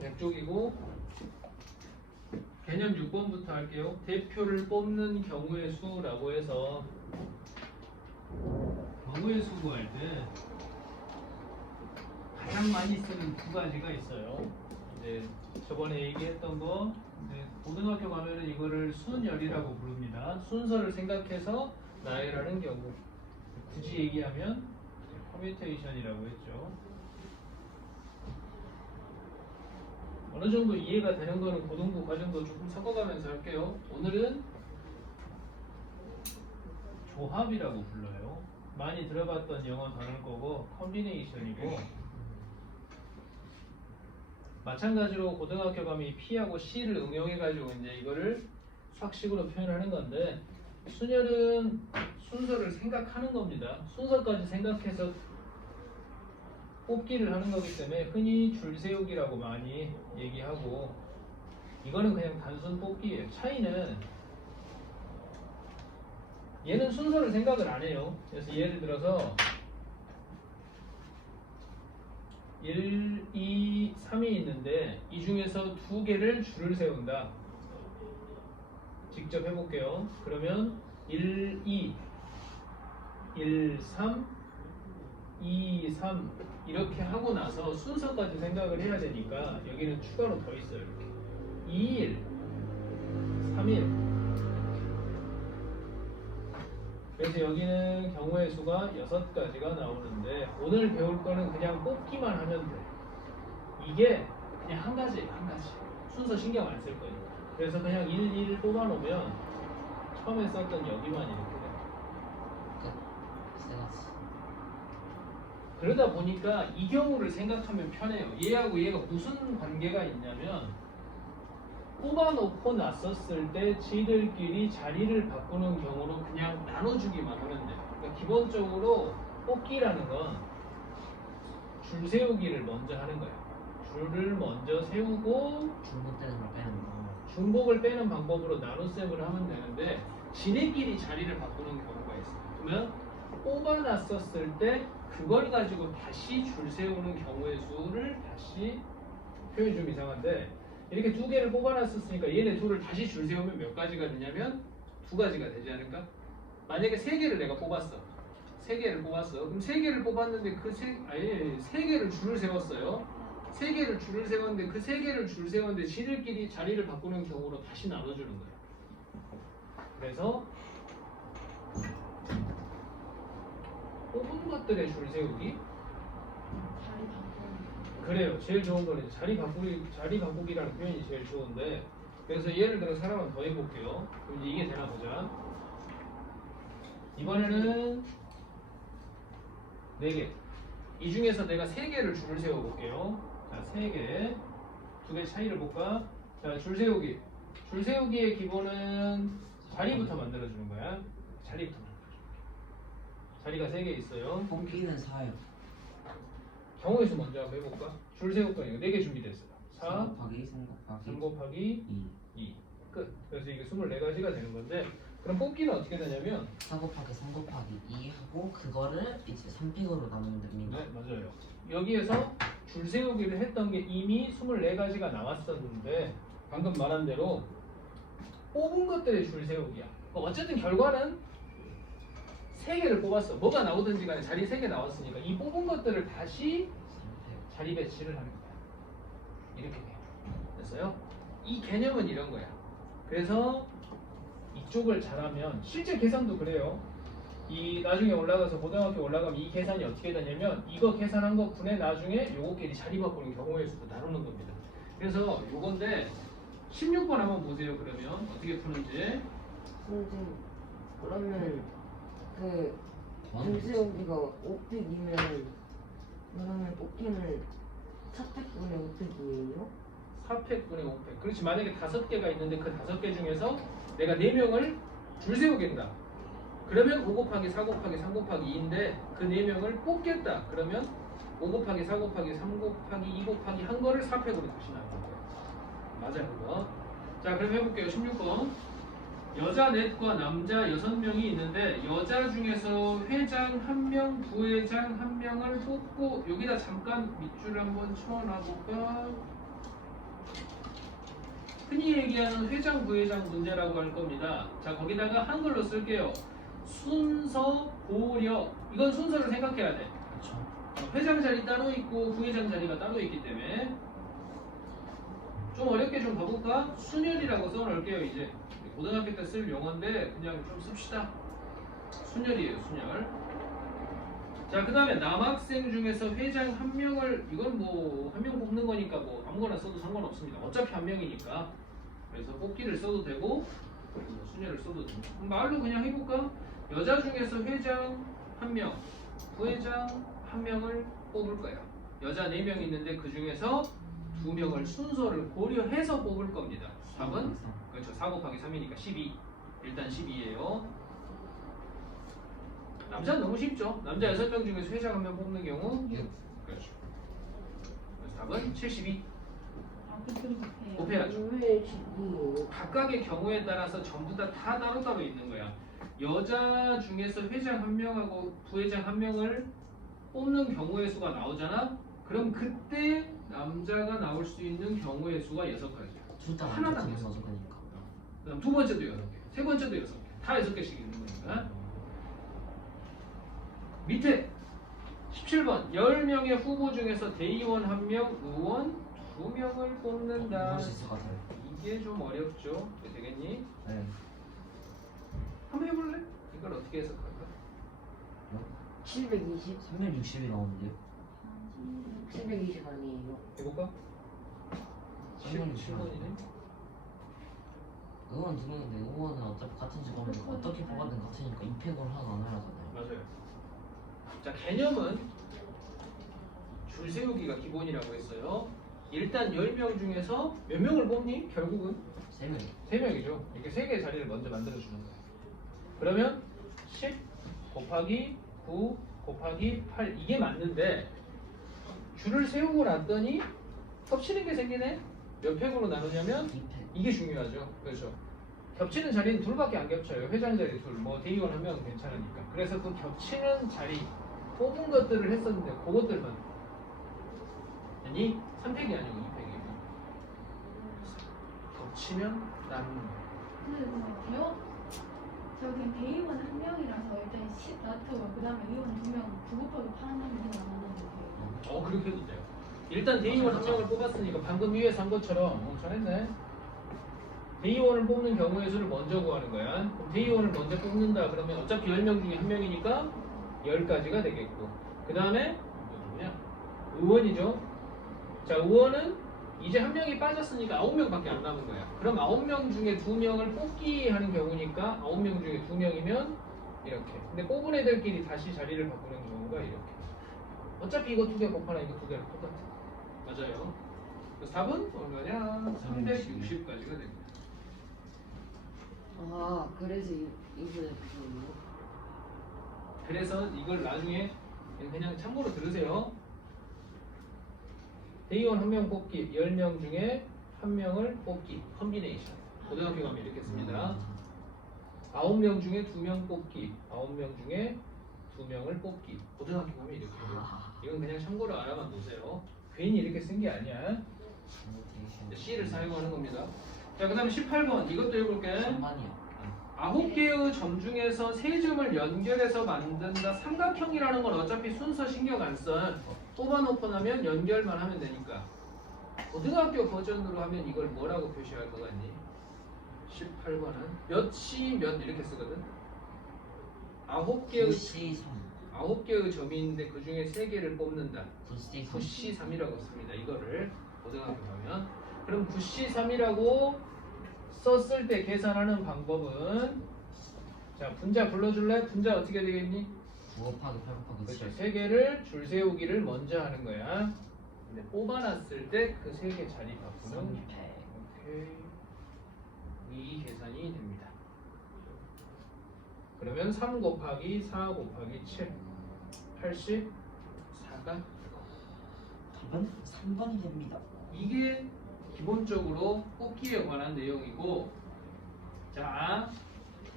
100쪽이고 개념 6번부터 할게요. 대표를 뽑는 경우의 수라고 해서 경우의 수 구할 때 가장 많이 쓰는 두 가지가 있어요. 이제 저번에 얘기했던 거 이제 고등학교 가면은 이거를 순열이라고 부릅니다. 순서를 생각해서 나열하는 경우. 굳이 얘기하면 커뮤테이션이라고 했죠. 어느 정도 이해가 되는 거는 고등부 과정도 조금 섞어가면서 할게요. 오늘은 조합이라고 불러요. 많이 들어봤던 영어 단어일 거고 컨비네이션이고 마찬가지로 고등학교 가면 이 P하고 C를 응용해가지고 이제 이거를 수학식으로 표현하는 건데 순열은 순서를 생각하는 겁니다. 순서까지 생각해서 뽑기를 하는 거기 때문에 흔히 줄 세우기라고 많이 얘기하고 이거는 그냥 단순 뽑기예요. 차이는 얘는 순서를 생각을 안 해요. 그래서 예를 들어서 1, 2, 3이 있는데 이 중에서 두 개를 줄을 세운다. 직접 해볼게요. 그러면 1, 2, 1, 3, 2, 3 이렇게 하고 나서 순서까지 생각을 해야 되니까 여기는 추가로 더 있어요. 이렇게 2, 1, 3, 1 그래서 여기는 경우의 수가 6가지가 나오는데 오늘 배울 거는 그냥 뽑기만 하면 돼. 이게 그냥 한 가지. 순서 신경 안 쓸 거예요. 그래서 그냥 1, 1 뽑아놓으면 처음에 썼던 여기만 이렇게 돼. 그러다 보니까 이 경우를 생각하면 편해요. 얘하고 얘가 무슨 관계가 있냐면 뽑아놓고 놨었을 때 지들끼리 자리를 바꾸는 경우로 그냥 나눠주기만 하면 돼요. 그러니까 기본적으로 뽑기라는 건 줄 세우기를 먼저 하는 거예요. 줄을 먼저 세우고 중복 되는 걸 빼는 거. 중복을 빼는 방법으로 나눗셈을 하면 되는데 지네끼리 자리를 바꾸는 경우가 있어요. 그러면 뽑아놨었을 때 그걸 가지고 다시 줄 세우는 경우의 수를 다시 표현이 좀 이상한데 이렇게 두 개를 뽑아놨었으니까 얘네 둘을 다시 줄 세우면 몇 가지가 되냐면 두 가지가 되지 않을까? 만약에 세 개를 내가 뽑았어. 세 개를 뽑았어. 그럼 세 개를 뽑았는데 세 개를 줄을 세웠어요. 세 개를 줄을 세웠는데 그 세 개를 줄 세웠는데 지들끼리 자리를 바꾸는 경우로 다시 나눠주는 거예요. 그래서 뽑은 것들의 줄 세우기 그래요. 제일 좋은 거는 자리 바꾸기라는 표현이 제일 좋은데 그래서 예를 들어 하나만 더 해볼게요. 그럼 이게 되나 보자. 이번에는 4개. 이 중에서 내가 3개를 줄을 세워볼게요. 자, 3개. 두 개 차이를 볼까? 자, 줄 세우기. 줄 세우기의 기본은 자리부터 만들어주는 거야. 자리부터 만들어줘. 자리가 3개 있어요. 뽑기는 4요. 경우의 수 먼저 한번 해볼까? 줄 세울 거니까 4개 준비됐어요. 4 곱하기 3 곱하기 2. 2 끝. 그래서 이게 24가지가 되는 건데 그럼 뽑기는 어떻게 되냐면 4 곱하기 3 곱하기 2 하고 그거를 이제 3픽으로 나누면 됩니다. 네, 맞아요. 여기에서 줄 세우기를 했던 게 이미 24가지가 나왔었는데 방금 말한 대로 뽑은 것들의 줄 세우기야. 어쨌든 결과는 3개를 뽑았어. 뭐가 나오든지 간에 자리 3개 나왔으니까 이 뽑은 것들을 다시 자리 배치를 하는 거야. 이렇게 돼요. 됐어요? 이 개념은 이런 거야. 그래서 이쪽을 잘하면 실제 계산도 그래요. 이 나중에 올라가서 고등학교 올라가면 이 계산이 어떻게 되냐면 이거 계산한 거 분해 나중에 요거끼리 자리 바꾸는 경우의 수도 다루는 겁니다. 그래서 요건데 16번 한번 보세요. 그러면 어떻게 푸는지. 선생님, 그러면 그 줄세우기가 5팩이면 그러면 뽑기는 4팩분의 5팩이에요? 4팩분의 5팩. 그렇지. 만약에 5개가 있는데 그 5개 중에서 내가 4명을 줄 세우겠다. 그러면 5 곱하기 4 곱하기 3 곱하기 2인데 그 4명을 뽑겠다. 그러면 5 곱하기 4 곱하기 3 곱하기 2 곱하기 한 거를 4팩으로 다시 나눈 거예요. 맞아요, 그거. 자, 그럼 해볼게요. 16번. 여자 넷과 남자 6명이 있는데 여자 중에서 회장 1명, 부회장 1명을 뽑고 여기다 잠깐 밑줄을 한번 쳐놔볼까? 얘기하는 회장 부회장 문제라고 할 겁니다. 자, 거기다가 한글로 쓸게요. 순서 고려. 이건 순서를 생각해야 돼. 그렇죠. 회장 자리 따로 있고 부회장 자리가 따로 있기 때문에 좀 어렵게 좀 가볼까? 순열이라고 써놓을게요. 이제 고등학교 때 쓸 용어인데 그냥 좀 씁시다. 순열이에요. 순열. 자, 그 다음에 남학생 중에서 회장 한 명을, 이건 뭐 한 명 뽑는 거니까 뭐 아무거나 써도 상관없습니다. 어차피 한 명이니까. 그래서 뽑기를 써도 되고 뭐 순열을 써도 되고. 말로 그냥 해볼까? 여자 중에서 회장 한 명, 부회장 한 명을 뽑을 거예요. 여자 4명 있는데 그 중에서 2명을 순서를 고려해서 뽑을 겁니다. 답은 그렇죠. 4 곱하기 3이니까 12. 일단 12예요. 남자는 너무 쉽죠. 남자 6명 중에서 회장 한 명 뽑는 경우 6. 그렇죠. 그래서 답은 72. 아, 그쪽이 곱해요. 곱해야죠. 왜 12예요? 각각의 경우에 따라서 전부 다 따로따로 있는 거야. 여자 중에서 회장 한 명하고 부회장 한 명을 뽑는 경우의 수가 나오잖아. 그럼 그때 남자가 나올 수 있는 경우의 수가 6가지야. 둘다 하나도 안 만족하는 됐어. 거죠, 그러니까. 그다음 두 번째도 6개, 세 번째도 6개. 다 6개씩 있는 거니까. 밑에 17번 10명의 후보 중에서 대의원 1명, 의원 2명을 뽑는다. 이것이 수가 잘. 이게 좀 어렵죠? 되겠니? 네. 한번 해볼래? 이걸 어떻게 해석할까? 720? 360이 나오는데요. 720 아니에요? 해볼까? 17번이네. 의원 두 명인데 의원은 어차피 같은 직원인데 어떻게 뽑았든 같으니까 임팩을 하나 안 하잖아요. 맞아요. 자, 개념은 줄 세우기가 기본이라고 했어요. 일단 10명 중에서 몇 명을 뽑니? 결국은 3명. 3명이죠. 이렇게 3개의 자리를 먼저 만들어주는 거예요. 그러면 10 곱하기 9 곱하기 8 이게 맞는데 줄을 세우고 났더니 겹치는 게 생기네? 몇 팩으로 나누냐면 임팩. 이게 중요하죠. 그렇죠. 겹치는 자리는 둘밖에 안 겹쳐요. 회장 자리 둘, 뭐 대의원 한 명 괜찮으니까. 그래서 그 겹치는 자리 뽑은 것들을 했었는데 그것들만 아니 3팩이 아니고 2팩이에요. 겹치면 남는 거예요. 근데 뭐 대원 저 그냥 대의원 한 명이라서 일단 10 놔두고 그 다음에 의원 2명 9 곱하기 8 하면 나오는데 그렇게 해도 돼요. 일단 대의원 한 명을 뽑았으니까 방금 위에서 한 것처럼 잘했네. 대의원을 뽑는 경우의 수를 먼저 구하는 거야. 그럼 대의원을 먼저 뽑는다 그러면 어차피 10명 중에 한 명이니까 10가지가 되겠고 그 다음에 누구냐? 의원이죠. 자, 의원은 이제 한 명이 빠졌으니까 9명밖에 안 남은 거야. 그럼 9명 중에 2명을 뽑기 하는 경우니까 9명 중에 2명이면 이렇게. 근데 뽑은 애들끼리 다시 자리를 바꾸는 경우가 이렇게. 어차피 이거 2개 곱하나 이거 2개랑 똑같아. 맞아요. 그래서 답은 얼마냐? 360까지가 됩니다. 아, 그래서 이거 F예요? 그래서 이걸 나중에 그냥 참고로 들으세요. 대의원 1명 뽑기, 10명 중에 1명을 뽑기, 컨비네이션. 고등학교 가면 이렇게 씁니다. 9명 중에 2명 뽑기, 9명 중에 2명을 뽑기. 고등학교 가면 이렇게 해요. 이건 그냥 참고로 알아만 놓으세요. 괜히 이렇게 쓴 게 아니야. C를 사용하는 겁니다. 자, 그 다음에 18번 이것도 해볼게. 3반이요. 9개의 점 중에서 3점을 연결해서 만든다. 삼각형이라는 건 어차피 순서 신경 안 써. 뽑아놓고 나면 연결만 하면 되니까. 고등학교 버전으로 하면 이걸 뭐라고 표시할 것 같니? 18번은 몇이 몇 이렇게 쓰거든. 9개의 9개의 점이 있는데 그 중에 3개를 뽑는다. 9C3이라고 씁니다. 이거를 고등학교 가면. 그럼 9C3이라고 썼을 때 계산하는 방법은 자, 분자 불러줄래? 분자 어떻게 되겠니? 9 곱하기 8 곱하기 그렇죠. 7. 3개를 줄 세우기를 먼저 하는 거야. 근데 뽑아놨을 때 그 3개 자리 바꾸는 오케이. 이 계산이 됩니다. 그러면 3 곱하기 4 곱하기 7 84가 답은 3번이 됩니다. 이게 기본적으로 뽑기에 관한 내용이고 자,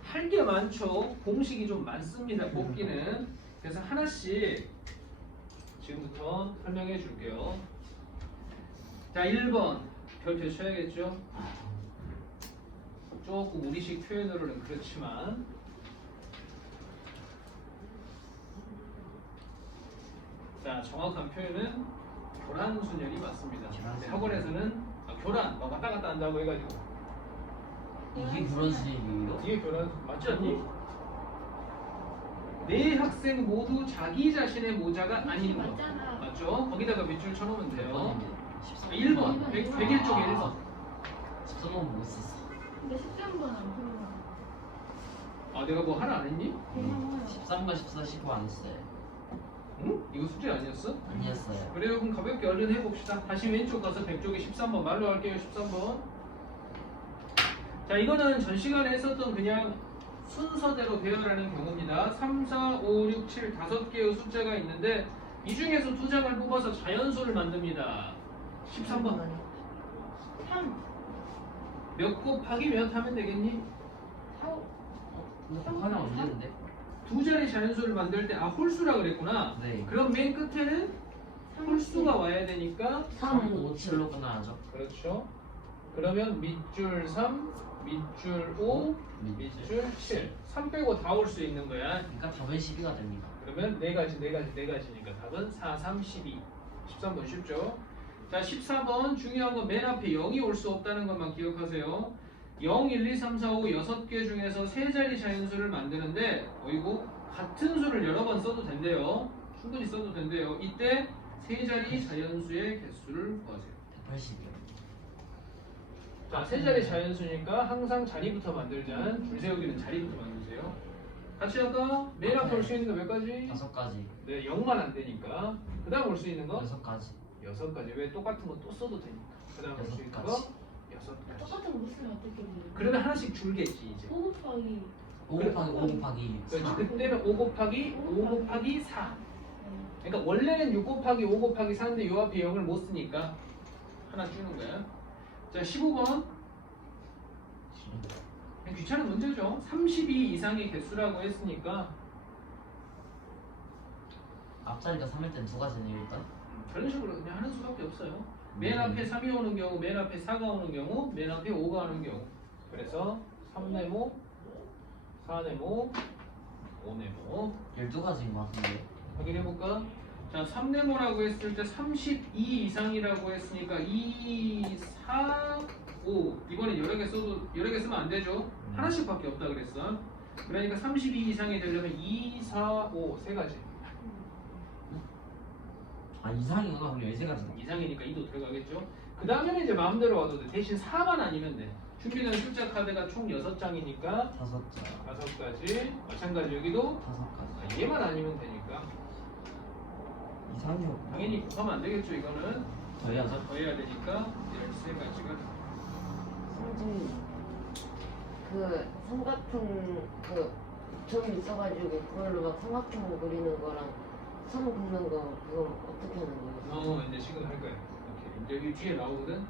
할 게 많죠. 공식이 좀 많습니다. 뽑기는. 그래서 하나씩 지금부터 설명해 줄게요. 자, 1번 별표 쳐야겠죠. 조금 우리식 표현으로는 그렇지만 자 정확한 표현은 교란순열이 맞습니다. 네, 학원에서는 교란 막 왔다 갔다 한다고 해가지고 이게 그런 수익이에요? 이게 교란 맞지 않니? 네 학생 모두 자기 자신의 모자가 아닌 거 맞잖아. 맞죠? 거기다가 밑줄 쳐놓으면 몇 돼요. 번인데? 1번 101쪽에 1번 13번 못 썼어. 근데 13번 안 풀어. 아 내가 뭐 하나 안 했니? 그냥 13번, 14, 15 안 했어요. 응? 이거 숙제 아니었어? 아니었어요. 그래요 그럼 가볍게 얼른 해봅시다. 다시 왼쪽 가서 100쪽에 13번 말로 할게요. 13번. 자 이거는 전 시간에 했었던 그냥 순서대로 배열하는 경우입니다. 3, 4, 5, 6, 7 5개의 숫자가 있는데 이 중에서 두 장을 뽑아서 자연수를 만듭니다. 13번 3, 몇 곱하기 몇 하면 되겠니? 4, 5. 근데 하나 언제인데? 두 자리 자연수를 만들 때 홀수라 그랬구나. 네. 그럼 맨 끝에는 홀수가 와야 되니까 3, 5, 7로 끝나죠. 그렇죠. 그러면 밑줄 3, 밑줄 5, 밑줄 7. 3 빼고 다 올 수 있는 거야. 그러니까 답은 12가 됩니다. 그러면 네 가지니까 답은 4, 3, 12. 13번 쉽죠? 자, 14번 중요한 건 맨 앞에 0이 올 수 없다는 것만 기억하세요. 0, 1, 2, 3, 4, 5 6개 중에서 세 자리 자연수를 만드는데 어이구 같은 수를 여러 번 써도 된대요. 충분히 써도 된대요. 이때 세 자리 자연수의 개수를 구하세요. 180이요. 자, 세 자리 자연수니까 항상 자리부터 만들자는 줄 세우기는 자리부터 만드세요. 같이 할까? 맨 앞에 올 수 있는 거 몇 가지? 5가지. 네, 0만 안 되니까. 그 다음 올 수 있는 거? 6가지. 6가지. 왜 똑같은 거 또 써도 되니까. 그 다음 올 수 있는 거? 6가지. 똑같은 거 쓰면 어떻게 돼요? 그러면 하나씩 줄겠지 이제. 5 곱하기 5 곱하기 5 곱하기 그렇지. 4. 그때는 5 곱하기 5 곱하기 4. 그러니까 원래는 6 곱하기 5 곱하기 4인데 요 앞에 0을 못 쓰니까 하나 주는 거야. 자, 15번. 그냥 귀찮은 문제죠. 32 이상의 개수라고 했으니까 앞자리가 3일 땐 2가지네요 일단. 그런 식으로 그냥 하는 수밖에 없어요. 맨 앞에 3이 오는 경우, 맨 앞에 4가 오는 경우, 맨 앞에 5가 오는 경우. 그래서 3네모, 4네모, 5네모 12가지인 것 같은데. 확인해볼까? 자, 3네모라고 했을 때 32 이상이라고 했으니까 2, 4, 5 이번에 여러 개 쓰면 안 되죠? 하나씩밖에 없다 그랬어. 그러니까 32 이상이 되려면 2, 4, 5 세 가지. 아 이상이구나. 그럼 13가지. 이상이니까 2도 들어가겠죠? 그 다음에는 이제 마음대로 와도 돼. 대신 4만 아니면 돼. 준비된 숫자 카드가 총 6장이니까 5자. 5가지. 마찬가지 여기도 5가지. 얘만 아니면 되니까. 이상이요. 당연히 곱하면 안 되겠죠. 이거는 더 해야죠. 더 해야 되니까 13가지가. 선생님 그 삼각형 그점 있어가지고 그걸로 막 삼각형 그리는 거랑 선 긋는 거 그거 어떻게 하는 거예요? 이제 지금 할 거예요. 이렇게. 이제 여기 뒤에 나오거든.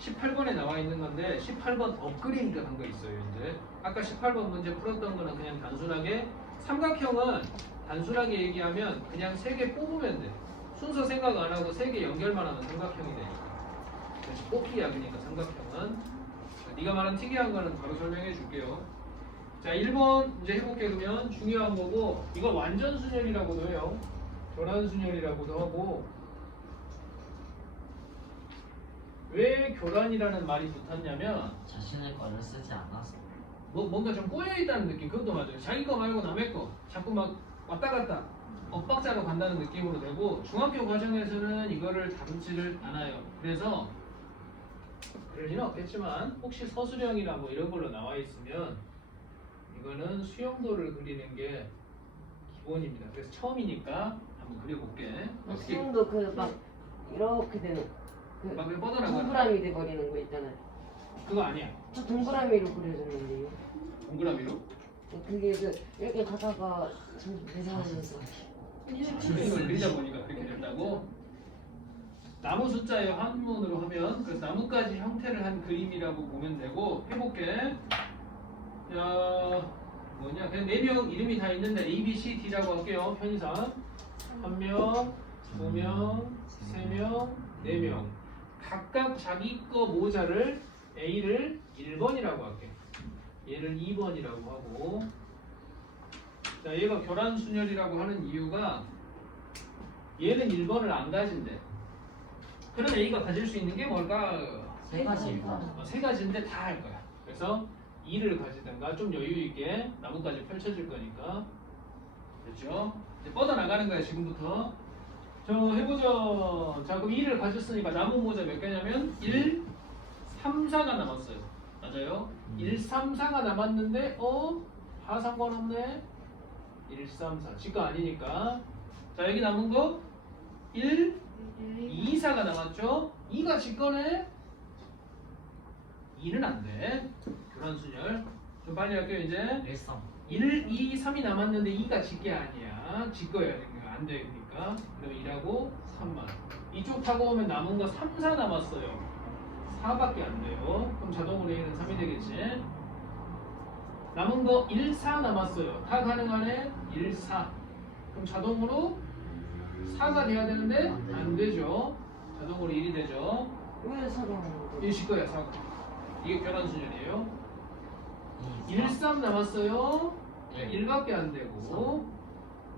18번에 나와 있는 건데 18번 업그레이드 한 거 있어요. 이제 아까 18번 문제 풀었던 거는 그냥 단순하게 삼각형은 단순하게 얘기하면 그냥 3개 뽑으면 돼. 순서 생각 안 하고 3개 연결만 하면 삼각형이 되니까. 그래서 뽑기야. 그러니까 삼각형은. 네가 말한 특이한 거는 바로 설명해 줄게요. 자, 1번 이제 해볼게. 그러면 중요한 거고 이걸 완전순열이라고도 해요. 교란순열이라고도 하고. 왜 교란이라는 말이 붙었냐면 자신의 거를 쓰지 않아서. 뭔가 좀 꼬여있다는 느낌. 그것도 맞아요. 자기 거 말고 남의 거 자꾸 막 왔다 갔다 엇박자로 간다는 느낌으로 되고, 중학교 과정에서는 이거를 다루지를 않아요. 그래서 그럴 리는 없겠지만 혹시 서술형이나 뭐 이런 걸로 나와 있으면 이거는 수용도를 그리는 게 기본입니다. 그래서 처음이니까 한번 그려볼게. 어떻게 수영도 그 막 이렇게 되는 그 막 왜 뻗어나가나? 동그라미 돼 버리는 거 있잖아요. 그거 아니야. 저 동그라미로 그려줬는데요. 동그라미로? 그게 이렇게 가다가 좀 이상하면서 그림을 그리다 보니까 그렇게 된다고. 나무 숫자의 한문으로 하면 그래서 나뭇가지 형태를 한 그림이라고 보면 되고. 해볼게. 야, 뭐냐? 그냥 4명 이름이 다 있는데 A, B, C, D라고 할게요. 편의상 1명, 2명, 3명, 4명. 각각 자기 거 모자를 A를 1번이라고 할게. 얘를 2번이라고 하고. 자, 얘가 교란순열이라고 하는 이유가 얘는 1번을 안 가진대. 그럼 A가 가질 수 있는 게 뭘까? 세 가지 세 가지인데 다 할 거야. 그래서 2를 가지든가 좀 여유 있게 나뭇가지 펼쳐질 거니까. 됐죠? 이제 뻗어나가는 거야, 지금부터. 저 해보죠. 자, 그럼 2를 가졌으니까 남은 모자 몇 개냐면 1, 3, 4가 남았어요. 맞아요? 1, 3, 4가 남았는데 다 상관없네. 1, 3, 4. 지가 아니니까. 자, 여기 남은 거 1, 2, 4가 남았죠? 2가 지거네? 2는 안 돼. 교란순열. 좀 빨리 할게요, 이제. 1, 1, 2, 3이 남았는데 2가 지게 아니야. 지거야. 안 되니까. 그럼 2라고 3만. 이쪽 타고 오면 남은 거 3, 4 남았어요. 4밖에 안 돼요. 그럼 자동으로 A는 3이 되겠지. 남은 거 1, 4 남았어요. 다 가능하네. 1, 4. 그럼 자동으로 4가 돼야 되는데 안 되죠. 자동으로 1이 되죠. 왜 사랑하는데? 1식 거야, 4가. 이게 교란순열이에요. 2, 1, 3 남았어요. 1. 1밖에 안 되고.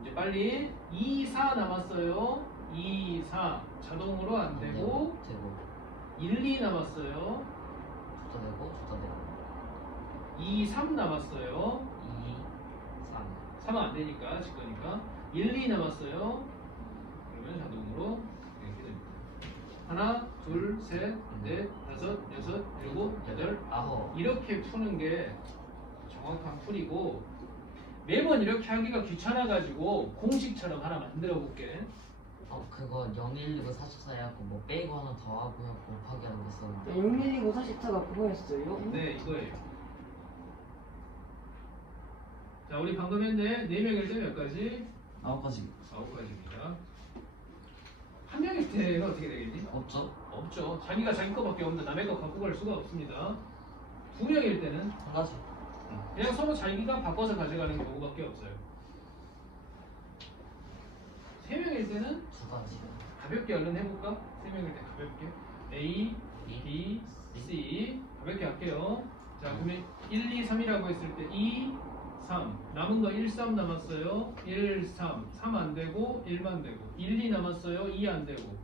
이제 빨리 2, 4 남았어요. 2, 4 자동으로 안 되고. 1, 2 남았어요. 줬다 되고 2, 3 남았어요. 2, 3 3은 안 되니까 질 거니까. 1, 2 남았어요. 그러면 자동으로 이렇게 됩니다. 하나, 둘, 셋, 넷, 다섯, 여섯, 일곱, 여덟. 9 이렇게 푸는 게 정확한 풀이고, 매번 이렇게 하기가 귀찮아가지고 공식처럼 하나 만들어 볼게. 그거 0, 1, 2, 44 해갖고 뭐 빼고 하나 더 하고 곱하기 하는 거 있었는데 012고 44가 그거였어요? 네, 이거예요. 자, 우리 방금 했네. 4명일 때 몇 가지? 9가지 9가지입니다. 한 명일 때는 어떻게 되겠니? 없죠? 없죠. 자기가 자기 거밖에 없는데 남의 거 갖고 갈 수가 없습니다. 2명일 때는 한 가지 그냥 서로 자기가 바꿔서 가져가는 경우밖에 없어요. 3명일 때는 2가지 가볍게 얼른 해볼까? 3명일 때 가볍게 A, B, C 가볍게 할게요. 자, 그러면 1, 2, 3이라고 했을 때 2, 3 남은 거 1, 3 남았어요. 1, 3 3 안 되고 1만 되고 1, 2 남았어요. 2 안 되고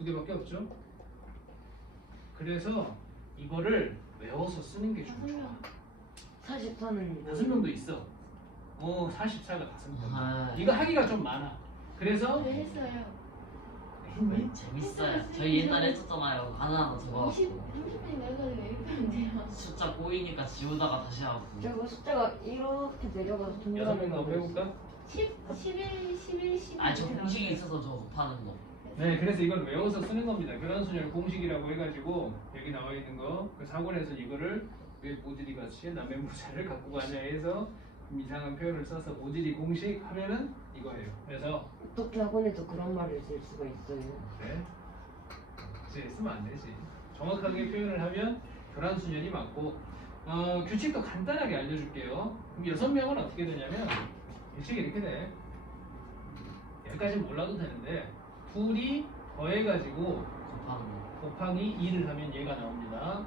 2개밖에 없죠. 그래서 이거를 외워서 쓰는 게 다섯 좋죠. 명. 44는 5명도 있어. 44가 5명. 아. 이거 하기가 좀 많아. 그래서 네, 했어요. 했니? 재밌어요. 저희 옛날에 했었잖아요. 하나하나 20, 적어갖고 30분 내가지고 얘기하면 돼요. 숫자 꼬이니까 지우다가 다시 하고 저거 숫자가 이렇게 내려가서 6명 동그라미 더 해볼까? 10, 11, 11, 12. 저 공식이 있어서 저 곱하는 거 네, 그래서 이걸 외워서 쓰는 겁니다. 교란순열 공식이라고 해가지고 여기 나와 있는 거, 그 사본에서 이거를 왜 모듈이 같이 남의 모자를 갖고 가냐 해서 이상한 표현을 써서 모듈이 공식 하면은 이거예요. 그래서 어떻게 학원에서 그런 말을 쓸 수가 있어요? 네, 이제 쓰면 안 되지. 정확하게 표현을 하면 교란순열이 맞고 규칙도 간단하게 알려줄게요. 그럼 6명은 어떻게 되냐면 규칙이 이렇게 돼. 여기까지 몰라도 되는데 둘이 더해가지고 곱하는 거 곱하기 2를 하면 얘가 나옵니다.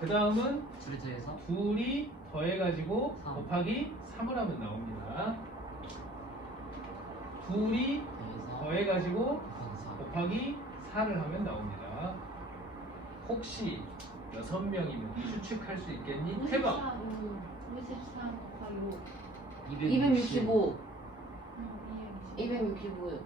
그 다음은 둘이 더해서 둘이 더해가지고 삼. 곱하기 3을 하면 나옵니다. 둘이 더해서 더해가지고 곱하기 4 곱하기 4를 하면 나옵니다. 혹시 6명이면 추측할 수 있겠니? 해봐. 54 곱하기 5. 265 265. 265요.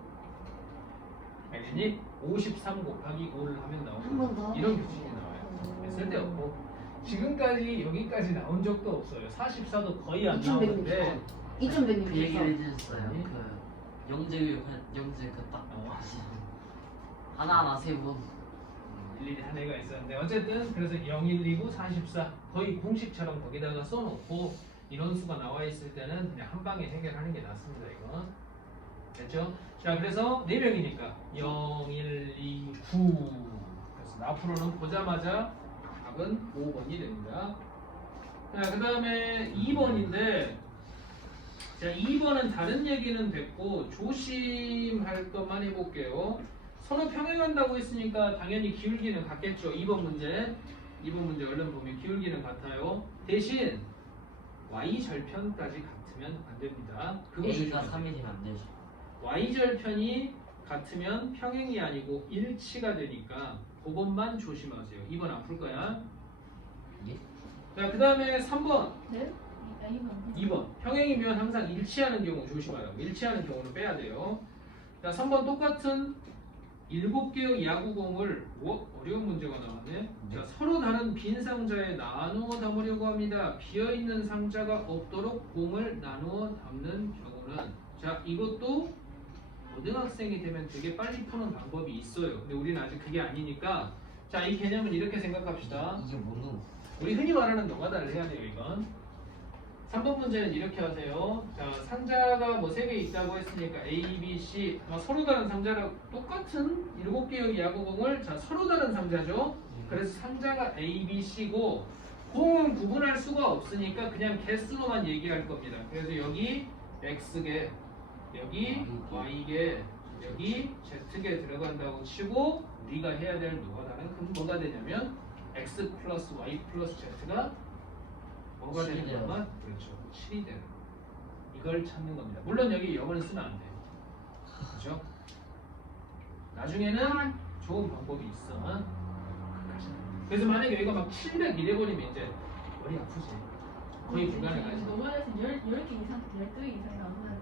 알겠니? 53 곱하기 5를 하면 한 번 더? 나옵니다. 이런 규칙이 나와요. 쓸데없고 지금까지 여기까지 나온 적도 없어요. 44도 거의 안 나오는데 2163 그 얘기를 2163 해주셨어요. 아니? 그 영재 그딱 어. 하나하나 세고 일일이 한 애가 있었는데 어쨌든 그래서 012고 44 거의 공식처럼 거기다가 써놓고 인원수가 나와 있을 때는 그냥 한 방에 해결하는 게 낫습니다. 이건 됐죠? 자, 그래서 4명이니까 0, 1, 2, 9 그래서 앞으로는 보자마자 답은 5번이 됩니다. 자, 그 다음에 2번인데 자, 2번은 다른 얘기는 됐고 조심할 것만 해볼게요. 서로 평행한다고 했으니까 당연히 기울기는 같겠죠. 2번 문제 얼른 보면 기울기는 같아요. 대신 y절편까지 같으면 안 됩니다. 그거 A가 조심하세요. 3이면 안 되죠. y절편이 같으면 평행이 아니고 일치가 되니까 그것만 조심하세요. 2번 안 풀 거야. 예? 자, 그 다음에 3번. 네? 2번. 평행이면 항상 일치하는 경우 조심하라고. 일치하는 경우는 빼야 돼요. 자, 3번 똑같은 7개의 야구공을 어려운 문제가 나왔네. 자, 서로 다른 빈 상자에 나누어 담으려고 합니다. 비어있는 상자가 없도록 공을 나누어 담는 경우는, 자, 이것도 고등학생이 되면 되게 빨리 푸는 방법이 있어요. 근데 우리는 아직 그게 아니니까, 자, 이 개념은 이렇게 생각합시다. 이게 뭐노? 우리 흔히 말하는 노가다를 해야 돼요, 이건. 3번 문제는 이렇게 하세요. 자, 상자가 뭐 3개 있다고 했으니까 A, B, C 서로 다른 상자랑 똑같은 7개의 야구공을, 자, 서로 다른 상자죠. 그래서 상자가 A, B, C고 공은 구분할 수가 없으니까 그냥 개수로만 얘기할 겁니다. 그래서 여기 X개, 여기 Y개, 여기 Z개 들어간다고 치고 우리가 해야 될 노가다는 그럼 뭐가 되냐면 X 플러스 Y 플러스 Z가 뭐가 되는 7이 돼요. 거만, 그렇죠, 7이 되는 거. 이걸 찾는 겁니다. 물론 여기 영어는 쓰면 안 돼요. 그렇죠? 나중에는 좋은 방법이 있어. 그래서 만약에 여기가 막 700 이래버리면 이제 머리 아프지. 거의 불가능하지. 노가다에서 10개 이상, 12개 이상이 나오는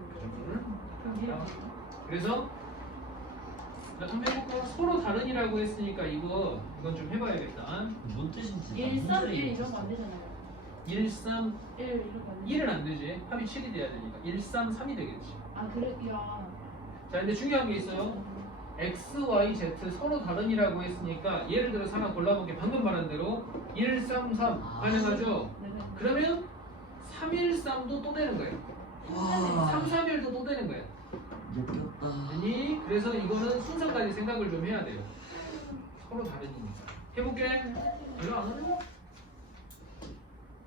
그럼 이렇게 그래서 자, 좀 해볼까? 서로 다른이라고 했으니까 이건 좀 해봐야겠다. 뭔 뜻인지 1, 3, 1 이런 거 안 되잖아요. 1, 3, 1 이런 거 안 되잖아요. 1은 안 되지. 합이 7이 돼야 되니까 1, 3, 3이 되겠지. 아, 그래요. 자, 근데 중요한 게 있어요. X, Y, Z 서로 다른이라고 했으니까 예를 들어서 하나 골라볼게. 방금 말한 대로 1, 3, 3 가능하죠? 네네. 그러면 3, 1, 3도 또 되는 거예요. 3, 3, 1도 또 되는 거예요. 역겹다. 아니, 그래서 이거는 순서까지 생각을 좀 해야 돼요. 서로 다르니까. 해볼게. 별로 안 어려워.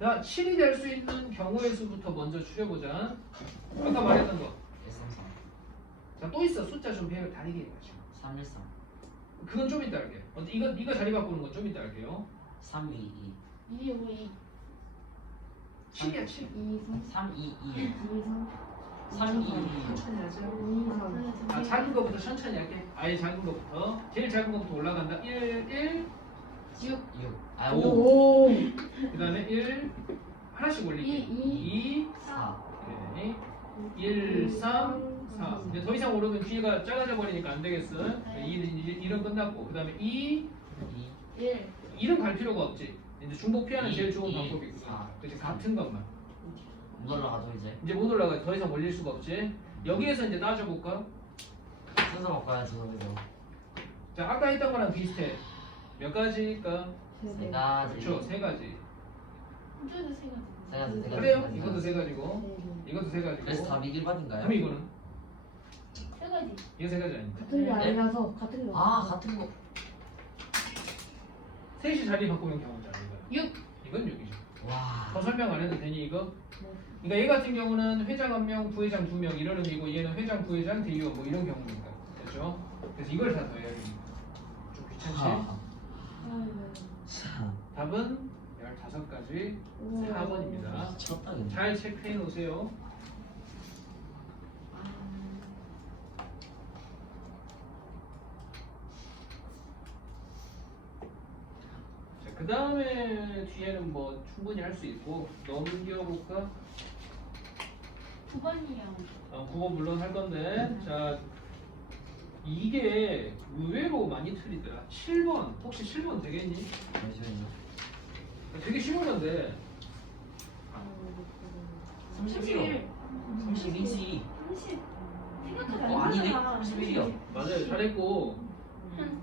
자, 7이 될 수 있는 경우의 수부터 먼저 추려보자. 아까 말했던 거. S3 자, 또 있어. 숫자 좀 배워 다르게 해가지고. 313 그건 좀 이따 할게요. 이거 자리 바꾸는 건 좀 이따 할게요. 322 2, 5, 2, 7이야, 7. 2, 3, 322 2, 3, 322 천천히 하죠. 2, 3. 아, 작은 거부터 천천히 할게. 아예 작은 거부터. 제일 작은 거부터 올라간다. 1, 1, 6, 6 아, 5 오. 그 다음에 1, 하나씩 올릴게. 2, 4 오케이. 1, 3, 4. 이제 더 이상 오르면 뒤가 작아져 버리니까 안 되겠어. 1은 끝났고. 그 다음에 2, 2 1. 1은 갈 필요가 없지. 이제 중복 피하는 제일 좋은 2, 방법이거든. 4. 그치, 같은 것만. 못 올라가죠 이제 이제 못 올라가. 더 이상 올릴 수가 없지. 여기에서 이제 따져볼까? 순서 바꿔야죠 그래서 자, 아까 했던 거랑 비슷해. 몇 가지일까? 세 가지 그렇죠, 세 가지. 이쪽에도 세 가지. 세 가지 세 가지 그래요? 세 가지. 이것도 세 가지고, 이것도 세 가지고. 그래서 답이 1번인가요? 그럼 이거는? 세 가지. 이거 세 가지 아닌데? 같은 게 아니라서 같은 거. 아 같은 거 셋이 자리 바꾸면 경우잖아. 이거. 6. 이건 6이죠. 와 더 설명 안 해도 되니 이거? 네. 그러니까 얘 같은 경우는 회장 1명, 부회장 2명 이런 의미고 얘는 회장, 부회장, 대의원 뭐 이런 경우니까. 그렇죠? 그래서 이걸 다 더해야 되니까. 좀 귀찮지? 참 답은 15가지 4번입니다. 미쳤다 근데 잘 체크해 놓으세요. 자, 그 다음에 뒤에는 뭐 충분히 할 수 있고 넘겨볼까? 9번이요. 그거 물론 할 건데 자 이게 의외로 많이 틀리더라. 7번 혹시 7번 되겠니? 잠시만요 되게 쉬운 건데 31요 32지 30. 생각보다 아니네 안 31이요 맞아요. 잘했고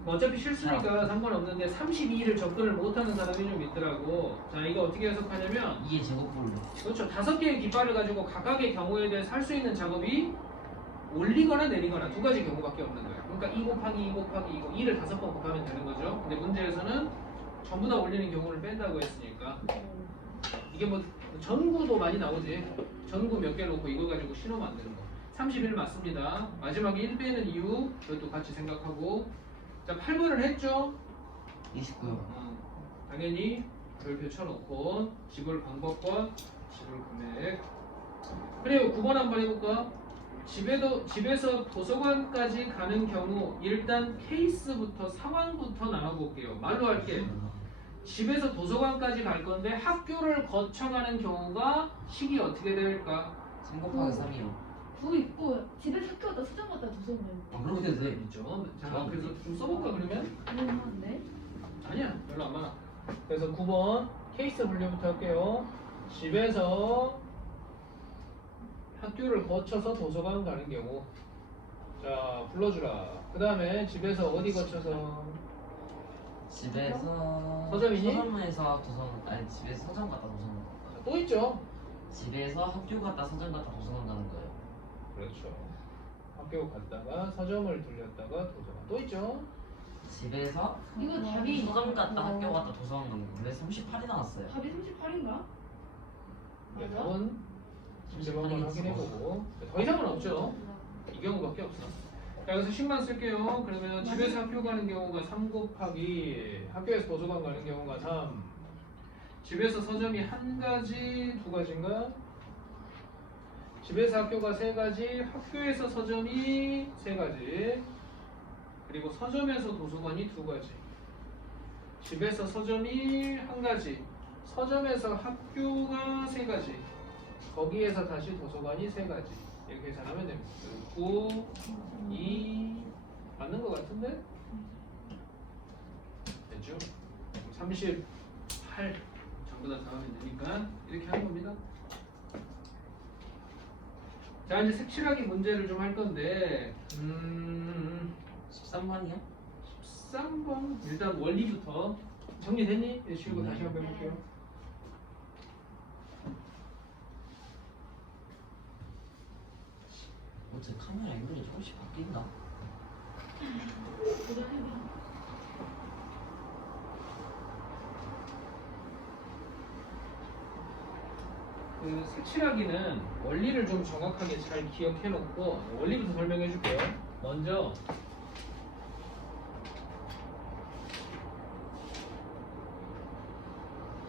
어차피 실수니까 상관없는데 32를 접근을 못하는 사람이 좀 있더라고. 자, 이거 어떻게 해석하냐면 2의 제곱볼로 그렇죠. 5개의 깃발을 가지고 각각의 경우에 대해 할 수 있는 작업이 올리거나 내리거나 두 가지 경우밖에 없는 거예요. 그러니까 2 곱하기 2 곱하기 2고 2를 5번 곱하면 되는 거죠. 근데 문제에서는 전부 다 올리는 경우를 뺀다고 했으니까 이게 뭐 전구도 많이 나오지. 전구 몇 개 놓고 이거 가지고 신호 만드는 거. 31 맞습니다. 마지막에 1 빼는 이유 그것도 같이 생각하고 자 8번을 했죠? 29요. 당연히 별표 쳐놓고 지불 방법과 지불 금액. 그리고 9번 한번 해볼까? 집에서 도서관까지 가는 경우 일단 케이스부터 상황부터 나눠볼게요. 말로 할게. 집에서 도서관까지 갈 건데 학교를 거쳐가는 경우가 식이 어떻게 될까? 3 곱하기 3이요. 9 있고 집에서 학교 갔다 수정 갔다 도서관 그렇게 해도 돼. 있죠. 자 그래서 좀 써볼까 그러면? 가는데 아니야 별로 안 많아. 그래서 9번 케이스 분류부터 할게요. 집에서 학교를 거쳐서 도서관 가는 경우. 자 불러주라. 그 다음에 집에서 어디 거쳐서? 집에서 서점이니? 서점에서 도서관 아니 집에서 서점 갔다 도서관 갔다. 또 있죠. 집에서 학교 갔다 서점 갔다 도서관 가는 거예요. 그렇죠. 학교 갔다가 서점을 들렸다가 도서관 또 있죠. 집에서 이거 답이 서점 갔다 학교 갔다 도서관 가는 거. 원래 38이 나왔어요. 답이 38인가? 네, 맞아? 답은 문제만 한번 확인해보고 더 이상은 없죠. 이 경우밖에 없어. 자, 그래서 10만 쓸게요. 그러면 집에서 학교 가는 경우가 3 곱하기 학교에서 도서관 가는 경우가 3. 집에서 서점이 한 가지, 두 가지인가? 집에서 학교가 세 가지, 학교에서 서점이 세 가지, 그리고 서점에서 도서관이 두 가지. 집에서 서점이 한 가지, 서점에서 학교가 세 가지, 거기에서 다시 도서관이 세 가지. 이렇게 계산하면 됩니다. 9, 2 맞는 것 같은데? 됐죠? 38 전부 다 더하면 되니까 이렇게 하는 겁니다. 자 이제 색칠하기 문제를 좀 할 건데 13번이요? 13번 일단 원리부터 정리됐니? 네, 쉬우고 다시 한번 해볼게요. 어째 카메라 앵글이 조금씩 바뀐다. 도전해봐. 그 색칠하기는 원리를 좀 정확하게 잘 기억해 놓고 원리부터 설명해 줄게요. 먼저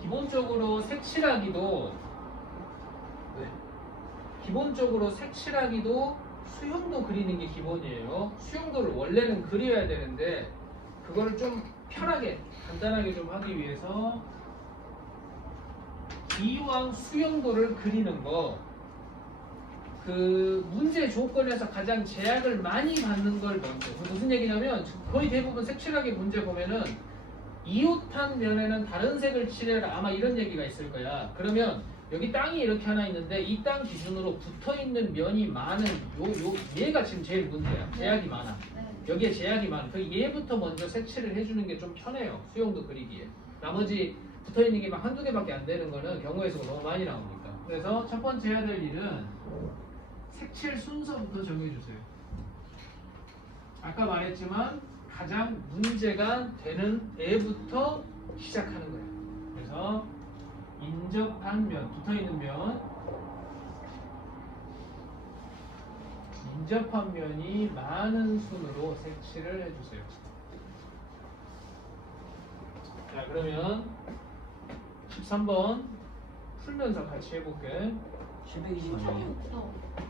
기본적으로 색칠하기도 수형도 그리는 게 기본이에요. 수형도를 원래는 그려야 되는데 그거를 좀 편하게 간단하게 좀 하기 위해서 기왕 수형도를 그리는 거, 그 문제 조건에서 가장 제약을 많이 받는 걸 먼저. 무슨 얘기냐면 거의 대부분 색칠하기 문제 보면은 이웃한 면에는 다른 색을 칠해라 아마 이런 얘기가 있을 거야. 그러면 여기 땅이 이렇게 하나 있는데 이 땅 기준으로 붙어 있는 면이 많은 얘가 지금 제일 문제야. 제약이 많아. 네. 여기에 제약이 많아. 그 얘부터 먼저 색칠을 해주는 게 좀 편해요. 수용도 그리기에. 나머지 붙어 있는 게 막 한두 개밖에 안 되는 거는 경우의 수가 너무 많이 나오니까. 그래서 첫 번째 해야 될 일은 색칠 순서부터 정해주세요. 아까 말했지만 가장 문제가 되는 애부터 시작하는 거예요. 그래서 인접한 면, 붙어있는 면, 인접한 면이 많은 순으로 색칠을 해주세요. 자 그러면 13번 풀면서 같이 해볼게. 720 참 아니에요? 없다.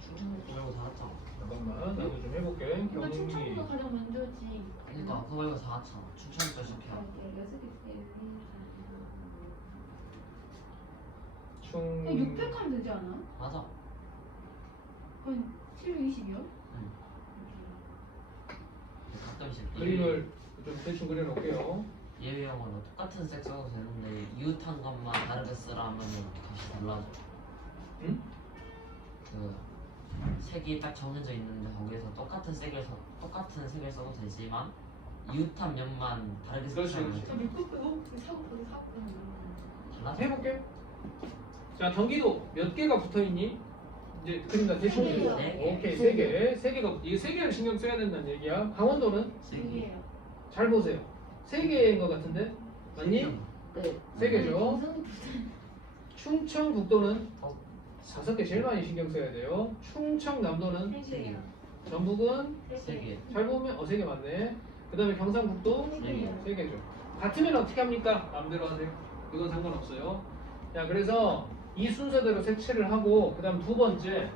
충청도 말고 다 왔잖아. 잠깐만 나도 좀 해볼게. 근데 경기 충청도가 가장 먼저지. 그러니까 그거 말고 다 왔잖아. 충청도 시작해야. 충 600 하면 되지 않아? 맞아. 그럼 720이요? 가끔씩 그림을 좀 대충 그려놓을게요. 예외형으로 똑같은 색 써도 되는데 이웃한 것만 다르게 쓰라면 다시 달라져. 응? 그 색이 딱 정해져 있는데 거기에서 똑같은 색을 써도 되지만 이웃한 면만 다르게 그렇지, 쓰면 그렇지. 저 600 빼고 사고 달라져. 해볼게. 자 경기도 몇 개가 붙어있니? 이제 그림 다 대충 세 그려. 개요. 오케이 3개. 3개가 이게 3개를 신경 써야 된다는 얘기야. 강원도는 여기에요. 잘 보세요. 3개인 것 같은데 맞니? 네. 3개죠. 충청북도는 5개 제일 많이 신경 써야 돼요. 충청남도는 세 개요. 전북은 세 개. 잘 보면 3개 맞네. 그 다음에 경상북도 세 개. 3개죠. 같으면 어떻게 합니까? 마음대로 하세요. 그건 상관없어요. 자, 그래서 이 순서대로 색칠을 하고 그 다음 두 번째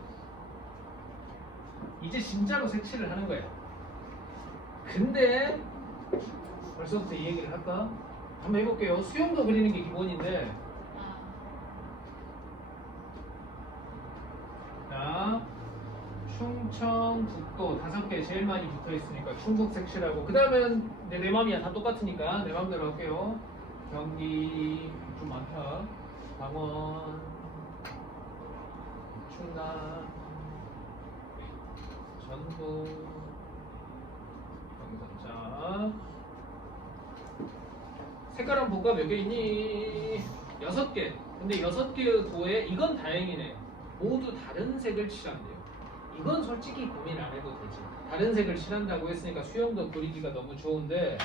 이제 진짜로 색칠을 하는 거예요. 근데 벌써부터 이 얘기를 할까? 한번 해볼게요. 수영도 그리는 게 기본인데 자, 충청북도 5개 제일 많이 붙어 있으니까 충북 색칠하고 그 다음엔 내 맘이야. 다 똑같으니까 내 맘대로 할게요. 경기 좀 많다. 강원, 충남, 전북, 경상. 자, 색깔 한번 볼까? 몇 개 있니? 6개. 근데 6개 도에 이건 다행이네. 모두 다른 색을 칠한대요. 이건 솔직히 고민 안 해도 되지. 다른 색을 칠한다고 했으니까 수영도 그리기가 너무 좋은데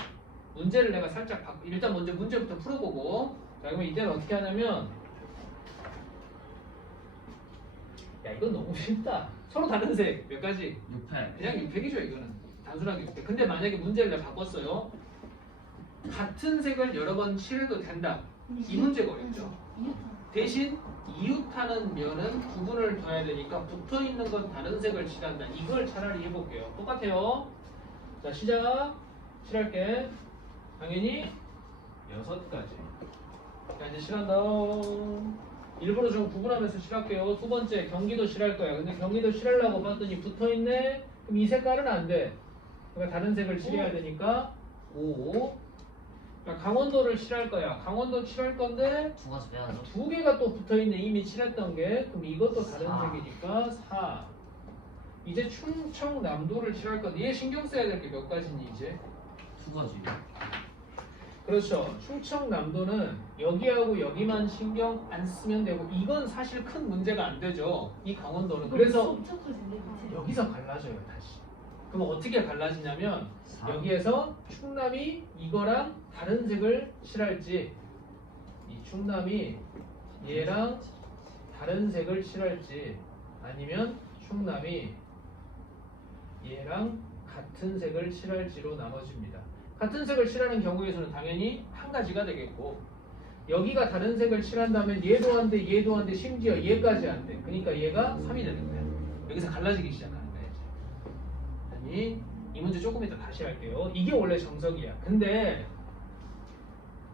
문제를 내가 살짝 일단 먼저 문제부터 풀어보고 자 그러면 이때는 어떻게 하냐면 야 이건 너무 쉽다. 서로 다른 색 몇 가지? 6패. 그냥 6팩이죠 이거는. 단순하게 6팩. 근데 만약에 문제를 내가 바꿨어요. 같은 색을 여러 번 칠해도 된다. 이 문제가 어렵죠. 대신 이웃하는 면은 구분을 둬야 되니까 붙어있는 건 다른 색을 칠한다. 이걸 차라리 해볼게요. 똑같아요. 자 시작. 칠할게. 당연히 6가지. 자 이제 칠한다. 일부러 좀 구분하면서 칠할게요. 두 번째 경기도 칠할 거야. 근데 경기도 칠하려고 봤더니 붙어있네. 그럼 이 색깔은 안 돼. 그러니까 다른 색을 칠해야 되니까 5. 자, 강원도를 칠할 거야. 강원도 칠할 건데 2가지 빼야죠. 2개가 또 붙어있네. 이미 칠했던 게. 그럼 이것도 다른 사. 색이니까 4. 이제 충청남도를 칠할 건데 얘 신경 써야 될 게 몇 가지니 이제? 2가지. 그렇죠. 충청남도는 여기하고 여기만 신경 안 쓰면 되고 이건 사실 큰 문제가 안 되죠. 이 강원도는. 그래서 엄청 커진데 그치? 여기서 갈라져요 다시. 그럼 어떻게 갈라지냐면 4. 여기에서 충남이 이거랑 다른 색을 칠할지 이 충남이 얘랑 다른 색을 칠할지 아니면 충남이 얘랑 같은 색을 칠할지로 나눠집니다. 같은 색을 칠하는 경우에서는 당연히 한 가지가 되겠고 여기가 다른 색을 칠한다면 얘도 안 돼, 얘도 안 돼, 심지어 얘까지 안 돼. 그러니까 얘가 3이 되는 거야. 여기서 갈라지기 시작하는 거야 이제. 아니 이 문제 조금 이따 다시 할게요. 이게 원래 정석이야. 근데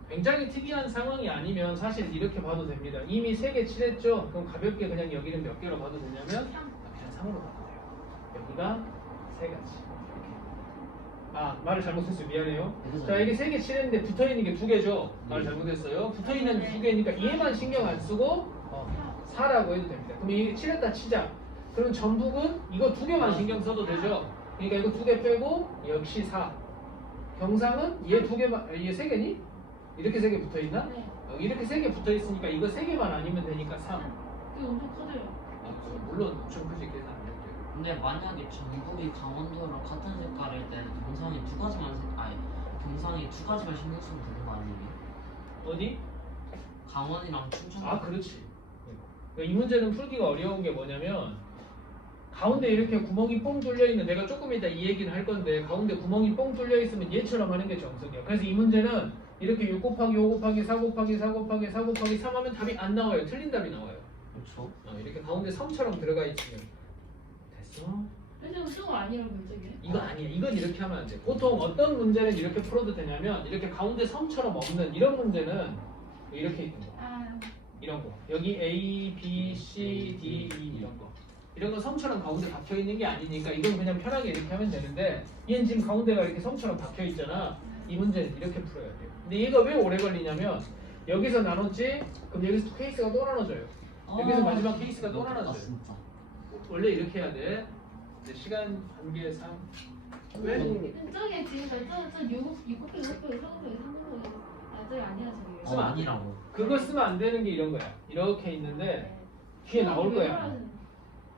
굉장히 특이한 상황이 아니면 사실 이렇게 봐도 됩니다. 이미 3개 칠했죠? 그럼 가볍게 그냥 여기는 몇 개로 봐도 되냐면 그냥 3으로 봐도 돼요. 여기가 3가지. 아 말을 잘못했어요. 미안해요. 자 이게 3개 칠했는데 붙어있는 게 2개죠? 말 잘못했어요. 붙어있는 2개니까 얘만 신경 안 쓰고 4라고 해도 됩니다. 그럼 이게 칠했다 치자. 그럼 전북은 이거 2개만 신경 써도 되죠? 그러니까 이거 2개 빼고 역시 4. 경상은 얘 2개만 얘 3개니? 이렇게 3개 붙어있나? 네. 이렇게 3개 붙어있으니까 이거 3개만 아니면 되니까 3. 그게 엄청 커져요. 물론 엄청 크게 계산 안 해도 돼요. 근데 만약에 전북이 강원도랑 같은 색깔일 때는 경상이 2가지만 경상이 2가지만 신경 쓰면 되는 거 아니에요? 어디? 강원이랑 충청. 아 그렇지. 그러니까 이 문제는 풀기가 어려운 게 뭐냐면 가운데 이렇게 구멍이 뻥 뚫려 있는 내가 조금 이따 이 얘기는 할 건데 가운데 구멍이 뻥 뚫려 있으면 얘처럼 하는 게 정석이야. 그래서 이 문제는 이렇게 6 곱하기 5 곱하기 4 곱하기 4 곱하기 4 곱하기 3 하면 답이 안 나와요. 틀린 답이 나와요. 그렇죠. 이렇게 가운데 섬처럼 들어가 있으면 됐어? 근데 그거 아니라고 결정이에요? 이거 아니야. 이건 이렇게 하면 안 돼. 보통 어떤 문제는 이렇게 풀어도 되냐면 이렇게 가운데 섬처럼 없는 이런 문제는 이렇게 있는 거. 이런 거. 여기 A, B, C, D, E 이런 거. 이런 거 섬처럼 가운데 박혀 있는 게 아니니까 이건 그냥 편하게 이렇게 하면 되는데 얘는 지금 가운데가 이렇게 섬처럼 박혀 있잖아. 이 문제는 이렇게 풀어야 돼요. 근데 얘가 왜 오래 걸리냐면 여기서 나눴지? 그럼 여기서 케이스가 또 나눠져요. 여기서 마지막 케이스가 또 나눠져요. 진짜. 원래 이렇게 해야 돼. 근데 시간 관계상 왜? 저게 지금 저 6 곱하기 5 곱하기 4 곱하기 3 곱하기 저게 아니라 저게. 쓰면 안 돼. 아니라고. 그거 쓰면 안 되는 게 이런 거야. 이렇게 있는데 뒤에 나올 거야.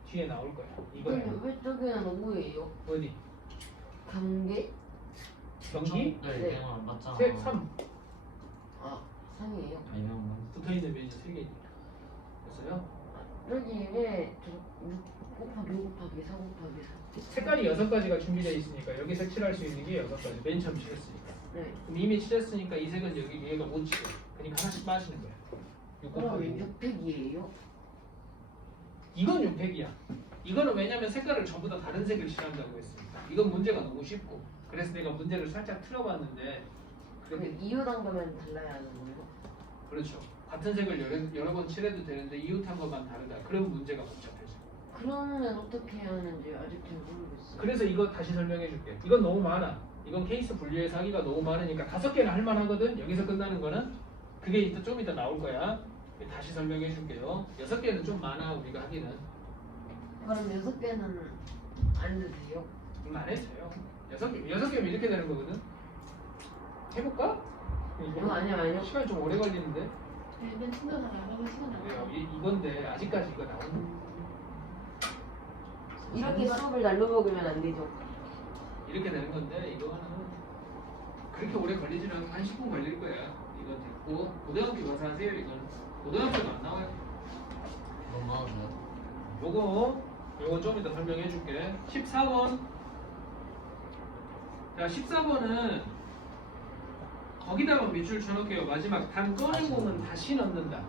뒤에 나올 거야. 이거야. 왜 저기는 너무해요? 어디? 경계? 경기? 네, 이거랑 맞잖아. 3 아, 3이에요. 아니면 붙어있는 면이 3개 있니까 됐어요? 여기 왜 6 곱하기 5 곱하기 4 곱하기 4. 색깔이 6가지가 준비되어 있으니까 여기 색칠할 수 있는 게 6가지. 맨 처음 칠했으니까. 네. 그럼 이미 칠했으니까 이 색은 여기 얘가 못 칠해. 그러니까 하나씩 빠지는 거야. 6 곱하기 그럼 600이에요? 이건 6팩이야. 이거는 왜냐면 색깔을 전부 다 다른 색을 칠한다고 했으니까. 이건 문제가 너무 쉽고. 그래서 내가 문제를 살짝 틀어봤는데 그 이유랑 거면 달라야 하는 거예요? 그렇죠. 같은 색을 여러 번 칠해도 되는데 이웃한 것만 다르다. 그런 문제가 복잡해져. 그러면 어떻게 해야 하는지 아직 잘 모르겠어요. 그래서 이거 다시 설명해 줄게. 이건 너무 많아. 이건 케이스 분류해서 하기가 너무 많으니까 5개는 할 만하거든. 여기서 끝나는 거는 그게 이따 좀 이따 나올 거야. 다시 설명해 줄게요. 6개는 좀 많아 우리가 하기는. 그럼 6개는 안 되세요? 안 해도 돼요. 6개면 이렇게 되는 거거든. 해볼까? 아니요. 시간이 좀 오래 걸리는데. 네, 맨 친구가 나가고 시간 안 나. 이건데 아직까지 이거 나오는 이렇게 수업을 날로 먹으면 안 되죠. 이렇게 되는 건데 이거는 그렇게 오래 걸리지는 않고 한 10분 걸릴 거야. 이건 됐고 고등학교 가서 하세요. 이건 고등학교도 안 나와요. 너무 많아서요. 요거 좀 이따 설명해 줄게. 14번. 자 14번은 거기다가 밑줄 쳐놓을게요. 마지막 단 꺼낸 공은 다시 넣는다.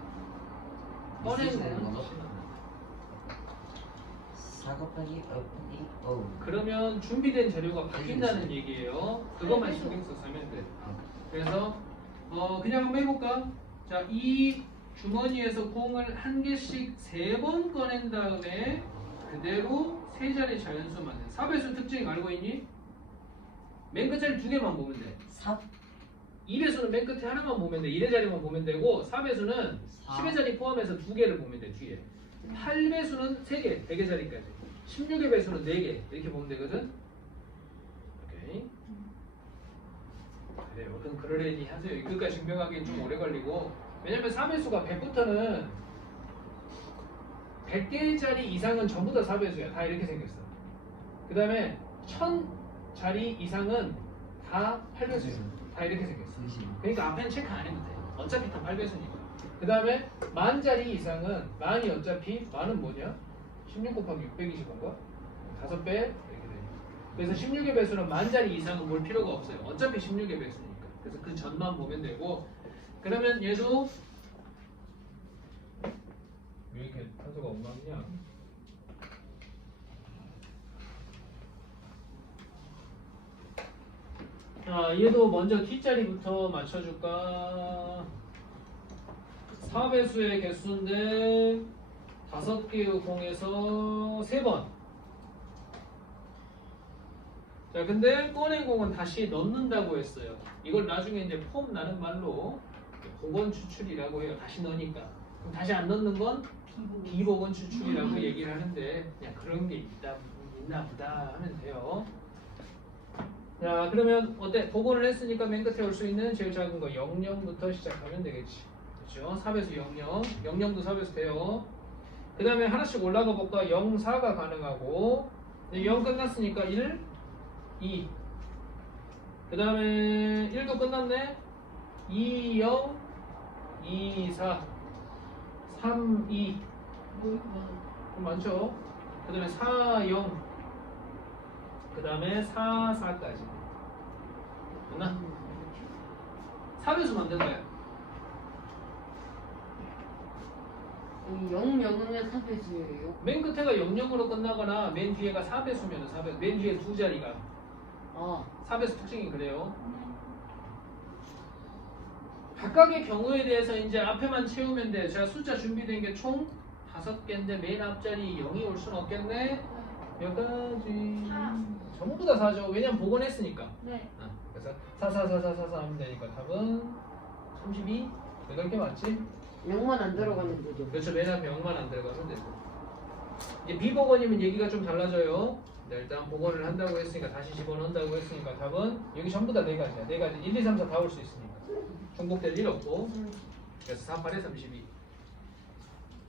꺼낸 공은 다시 넣는다. 4 곱하기 5. 그러면 준비된 재료가 바뀐다는 얘기예요. 그것만 신경 써서 하면 돼. 그래서 그냥 한번 해볼까? 자, 이 주머니에서 공을 한 개씩 3번 꺼낸 다음에 그대로 세 자리 자연수 만든 4배수 특징 알고 있니? 맨 끝자리 2개만 보면 돼. 4? 2배수는 맨 끝에 하나만 보면 돼. 1의 자리만 보면 되고 4배수는 10의 자리 포함해서 2개를 보면 돼. 뒤에 8배수는 3개, 100의 자리까지 16의 배수는 4개 이렇게 보면 되거든. 오케이. 그래요. 그럼 그러려니 하세요. 끝까지 증명하기엔 좀 오래 걸리고 왜냐면 4배수가 100부터는 100개짜리 이상은 전부 다 4배수야. 다 이렇게 생겼어. 그 다음에 1000자리 이상은 다 8배수야. 다 이렇게 생겼어. 그러니까 앞에는 체크 안 해도 돼. 어차피 다 8배수니까. 그 다음에 10,000자리 이상은 만이 어차피 만은 뭐냐? 16 곱하기 620인가? 5배 이렇게 돼. 그래서 16의 배수는 10,000자리 이상은 볼 필요가 없어요. 어차피 16의 배수니까. 그래서 그 전만 보면 되고 그러면 얘도 왜 이렇게 탄소가 엉망이냐? 자, 얘도 먼저 T자리부터 맞춰줄까? 4배수의 개수인데 5개의 공에서 3번. 자, 근데 꺼낸 공은 다시 넣는다고 했어요. 이걸 나중에 이제 폼 나는 말로 복원 추출이라고 해요. 다시 넣으니까. 그럼 다시 안 넣는 건 비복원 추출이라고 얘기를 하는데 그냥 그런 게 있나 보다 하면 돼요. 자, 그러면 어때? 복원을 했으니까 맨 끝에 올 수 있는 제일 작은 거 00부터 시작하면 되겠지. 그렇죠? 4배수 00. 00도 4배수 돼요. 그 다음에 하나씩 올라가 볼까? 04가 가능하고 0 끝났으니까 1, 2. 그 다음에 1도 끝났네. 2, 0, 2, 4, 3, 2. 뭐 이렇게 많아. 좀 많죠? 그 다음에 4, 0. 그 다음에 4, 4까지. 됐나? 4배수 만든 거야. 이 00은 4배수예요? 맨 끝에가 00으로 끝나거나 맨 뒤에가 4배수면 4배수. 맨 뒤에 두 자리가 아, 4배수 특징이 그래요. 각각의 경우에 대해서 이제 앞에만 채우면 돼. 제가 숫자 준비된 게 총 5개인데 맨 앞자리 0이 올 수는 없겠네. 몇 가지? 전부 다 4죠. 왜냐면 복원했으니까. 네. 그래서 4, 4, 4, 4, 4, 4 하면 되니까 답은 32? 8개 맞지? 0만 안 들어가는 거죠. 그렇죠. 맨 앞에 0만 안 들어가면 되고. 이제 비복원이면 얘기가 좀 달라져요. 네, 일단 복원을 한다고 했으니까 다시 집어넣는다고 했으니까 답은 여기 전부 다 4가지야. 4가지. 1, 2, 3, 4 다 올 수 있으니까. 중복될 일 없고. 그래서 4, 8에 32.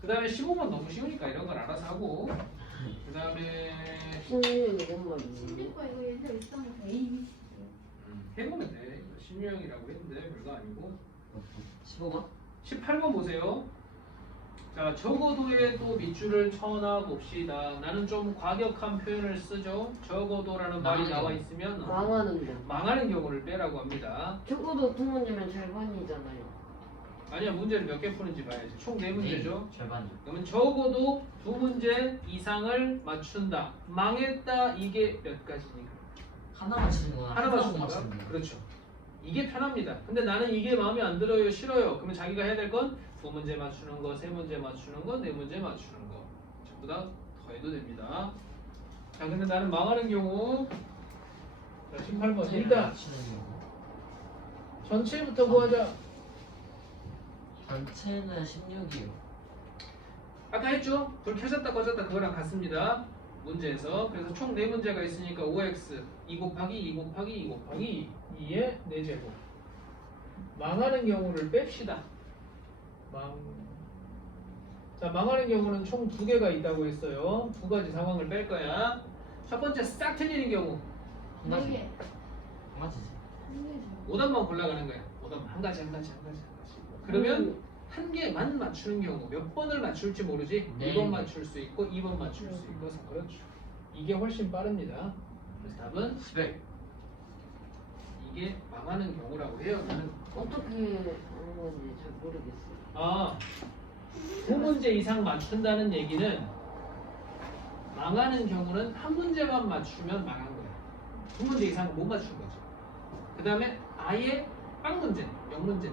그 다음에 15번 너무 쉬우니까 이런 건 알아서 하고. 그 다음에 16은 이것만 있네. 신입과 이거 예전 있던 거 A, 해보면 돼. 신유형이라고 했는데 별거 아니고. 15번? 18번 보세요. 자, 적어도에 또 밑줄을 쳐놔 봅시다. 나는 좀 과격한 표현을 쓰죠. 적어도라는 말이 망하는 나와 경우. 있으면 망하는 거. 망하는 경우를 빼라고 합니다. 적어도 두 문제면 절반이잖아요. 아니야, 문제를 몇 개 푸는지 봐야지. 총 4문제죠. 절반이요. 그러면 적어도 2문제 이상을 맞춘다. 망했다. 이게 몇 가지니까? 하나 맞추는 거나 하나 맞추는 맞춘다. 거. 그렇죠. 이게 편합니다. 근데 나는 이게 마음에 안 들어요, 싫어요. 그러면 자기가 해야 될 건 2문제 맞추는 거, 3문제 맞추는 거, 4문제 맞추는 거. 전부 다 더해도 됩니다. 자, 근데 나는 망하는 경우. 자, 18번. 일단 맞추는 경우. 전체부터 구하자. 전체는 16이요. 아까 했죠? 불 켜졌다 꺼졌다 그거랑 같습니다. 문제에서. 그래서 총 4문제가 있으니까 5x 2 곱하기 2 곱하기 2 곱하기 2의 4제곱. 망하는 경우를 뺍시다. 자, 망하는 경우는 총 2개가 있다고 했어요. 2가지 상황을 뺄 거야. 첫 번째 싹 틀리는 경우. 한 가지. 4개. 한 가지지. 한 개죠. 5단만 골라가는 거야. 5단 한 가지 한 가지 한 가지 한 가지. 그러면 한 개만 맞추는 경우 몇 번을 맞출지 모르지. 네. 2번 맞출 수 있고 2번 맞출 수 있고. 그렇죠. 이게 훨씬 빠릅니다. 그래서 답은 11. 이게 망하는 경우라고 해요. 나는 어떻게 하는 건지 잘 모르겠어요. 아, 2문제 이상 맞춘다는 얘기는 망하는 경우는 한 문제만 맞추면 망한 거야. 2문제 이상은 못 맞춘 거지. 그 다음에 아예 빵 문제, 0문제,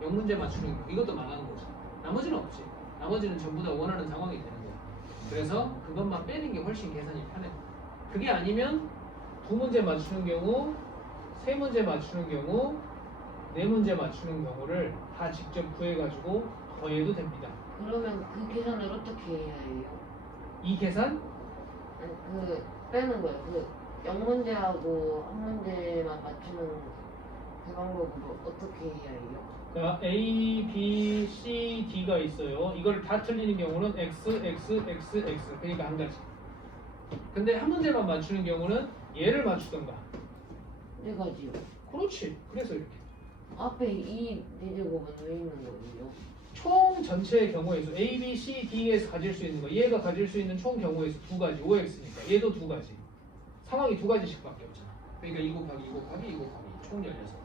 0문제 맞추는 거 이것도 망한 거지. 나머지는 없지. 나머지는 전부 다 원하는 상황이 되는 거야. 그래서 그것만 빼는 게 훨씬 계산이 편해. 그게 아니면 2문제 맞추는 경우, 3문제 맞추는 경우, 4문제 맞추는 경우를 다 직접 구해가지고 더해도 됩니다. 그러면 그 계산을 어떻게 해야 해요? 이 계산 아니 그 빼는 거예요. 그 0문제하고 한 문제만 맞추는 그 방법으로 어떻게 해야 해요? 자, A, B, C, D가 있어요. 이걸 다 틀리는 경우는 X, X, X, X. 그러니까 한 가지. 근데 한 문제만 맞추는 경우는 얘를 맞추던가. 네 가지요. 그렇지. 그래서 이렇게. 앞에 이 4제곱은 왜 있는 거예요? 총 전체의 경우의 수 A, B, C, D에서 가질 수 있는 거. 얘가 가질 수 있는 총 경우의 수 2가지. 5X니까. 얘도 2가지. 상황이 2가지씩밖에 없잖아. 그러니까 2 곱하기 2 곱하기 2 곱하기 총 16가지.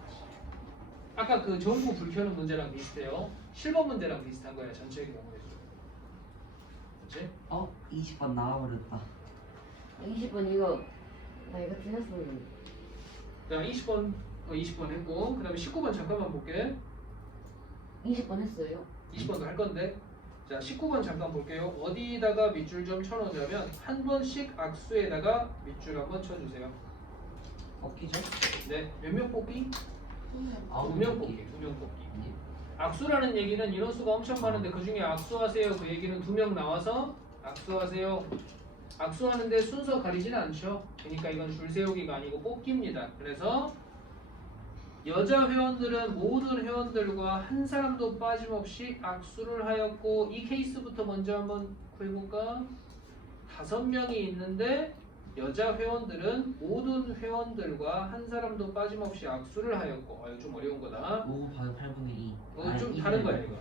아까 그 전부 불 켜는 문제랑 비슷해요. 7번 문제랑 비슷한 거야. 전체의 경우의 수. 그렇지? 20번 나와버렸다. 20번 이거 나 이거 틀렸었는데. 자, 20번 했고, 그 다음에 19번 잠깐만 볼게. 20번 했어요? 20번도 할 건데. 자, 19번 잠깐 볼게요. 어디다가 밑줄 좀 쳐놓자면 한 번씩 악수에다가 밑줄 한번 쳐주세요. 뽑기죠? 네, 몇 명 뽑기? 아홉 2명 명 뽑기, 2명 뽑기. 네. 악수라는 얘기는 인원수가 엄청 많은데 그 중에 악수하세요. 그 얘기는 2명 나와서 악수하세요. 악수하는데 순서 가리지는 않죠. 그러니까 이건 줄 세우기가 아니고 뽑기입니다. 그래서 여자 회원들은 모든 회원들과 한 사람도 빠짐없이 악수를 하였고, 이 케이스부터 먼저 한번 구해볼까? 5명이 있는데 여자 회원들은 모든 회원들과 한 사람도 빠짐없이 악수를 하였고, 이거 좀 어려운 거다. 5 곱하기 8분의 2. 좀 다른 거야, 이거.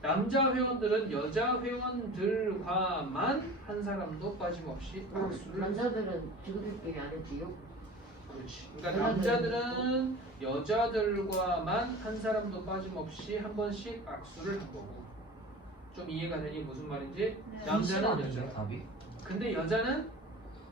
남자 회원들은 여자 회원들과만 한 사람도 빠짐없이 악수를 남자들은 저들끼리 안 했지요? 그렇지. 그러니까 남자들은 여자들과만 한 사람도 빠짐없이 한 번씩 악수를 한 거고. 좀 이해가 되니 무슨 말인지? 네. 남자는 여자. 답이? 근데 여자는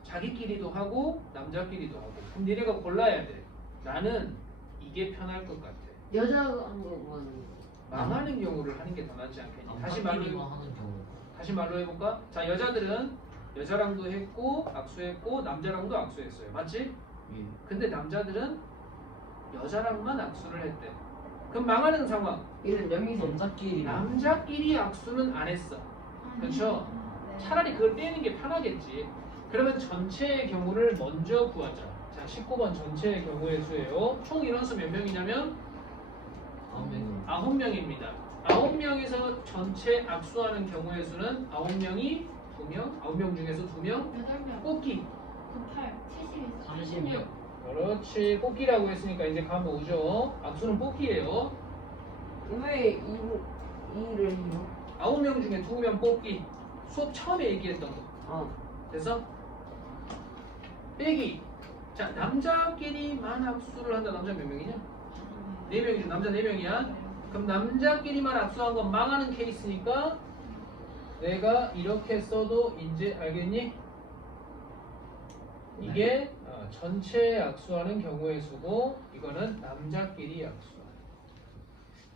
자기끼리도 하고 남자끼리도 하고. 그럼 니네가 골라야 돼. 나는 이게 편할 것 같아. 여자가 한 거는 망하는 경우를 하는 게 더 낫지 않겠니? 다시 말로 남자끼리만 해볼까? 하는 경우. 다시 말로 해볼까? 자, 여자들은 여자랑도 했고 악수했고 남자랑도 악수했어요. 맞지? 예. 근데 남자들은 여자랑만 악수를 했대. 그럼 망하는 상황. 얘는 여기서 남자끼리. 남자끼리 악수는 안 했어. 그렇죠? 네. 차라리 그걸 빼는 게 편하겠지. 그러면 전체의 경우를 먼저 구하자. 자, 19번 전체의 경우의 수예요. 총 인원수 몇 명이냐면 9명입니다. 9명에서 전체 악수하는 경우의 수는 9명이 2명, 9명 중에서 2명 8명. 뽑기. 그럼 8, 70에서 36. 그렇지. 뽑기라고 했으니까 이제 감 오죠. 악수는 뽑기예요. 왜 2를 해요? 9명 중에 2명 뽑기. 수업 처음에 얘기했던 거. 그래서 빼기. 자, 남자끼리만 합수를 한다. 남자 몇 명이냐? 4명이죠. 남자 4명이야. 그럼 남자끼리만 합수한 건 망하는 케이스니까 내가 이렇게 써도 이제 알겠니? 이게 전체 약수하는 경우의 수고, 이거는 남자끼리 약수하는.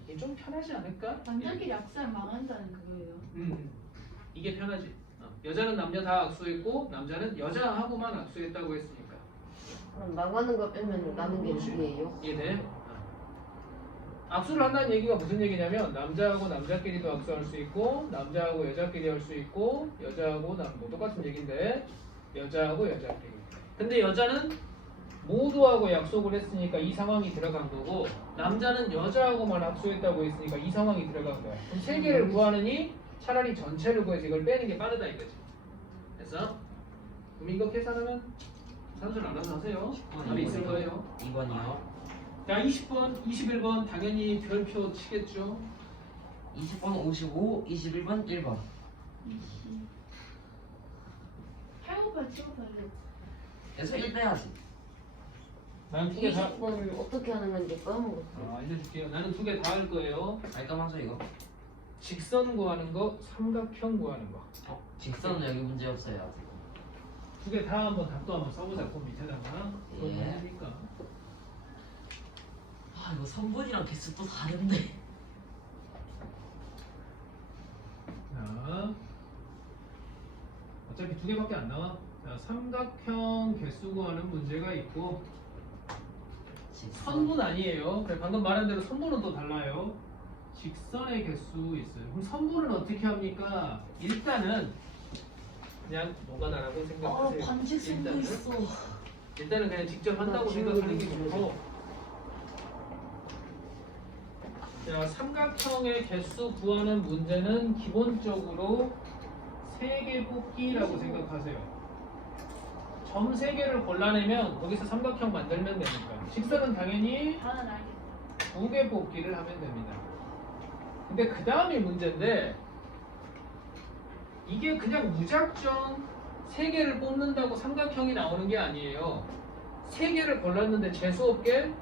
이게 좀 편하지 않을까? 남자끼리 악수하면 망한다는 그거예요. 이게 편하지. 여자는 남녀 다 악수했고 남자는 여자하고만 악수했다고 했으니까. 그럼 나가는 거 빼면 나는 게 그렇지. 2개예요? 이해돼? 악수를 한다는 얘기가 무슨 얘기냐면 남자하고 남자끼리도 악수할 수 있고 남자하고 여자끼리 할 수 있고 여자하고 뭐 똑같은 얘기인데 여자하고 여자끼리. 근데 여자는 모두하고 약속을 했으니까 이 상황이 들어간 거고 남자는 여자하고만 악수했다고 했으니까 이 상황이 들어간 거야. 그럼 세 개를 구하느니 차라리 전체를 구해서 이걸 빼는 게 빠르다 이거지. 그래서 그럼 이거 계산하면 산술 알아서 하세요. 답이 있을 거예요. 2번이요. 자, 20번, 21번 당연히 별표 치겠죠. 20번 55, 21번 1번. 858, 758을 그래서 1 빼야지. 나는 두 개 다 20번은 어떻게 하는 건지 까먹었어. 알려줄게요. 나는 두 개 다 할 거예요. 깔끔하죠 이거? 직선 구하는 거, 삼각형 구하는 거. 직선은 여기 문제 없어요 아직. 두 개 다 한번 답도 한번 써보자. 그 밑에다가. 예. 그러니까. 아 이거 3번이랑 개수 또 다른데. 자, 어차피 두 개밖에 안 나와. 자, 삼각형 개수 구하는 문제가 있고 직선. 선분 아니에요. 그래, 방금 말한 대로 선분은 또 달라요. 직선의 개수 있어요. 그럼 선분은 어떻게 합니까? 일단은 그냥 노가다라고 생각하세요. 반직선도 있어. 일단은 그냥 직접 한다고 생각하는 게 좋고. 자, 삼각형의 개수 구하는 문제는 기본적으로 3개 뽑기라고 생각하세요. 점 3개를 골라내면 거기서 삼각형 만들면 되니까. 직선은 당연히 하나 알겠다. 2개 뽑기를 하면 됩니다. 근데 그 다음이 문제인데 이게 그냥 무작정 3개를 뽑는다고 삼각형이 나오는 게 아니에요. 3개를 골랐는데 재수없게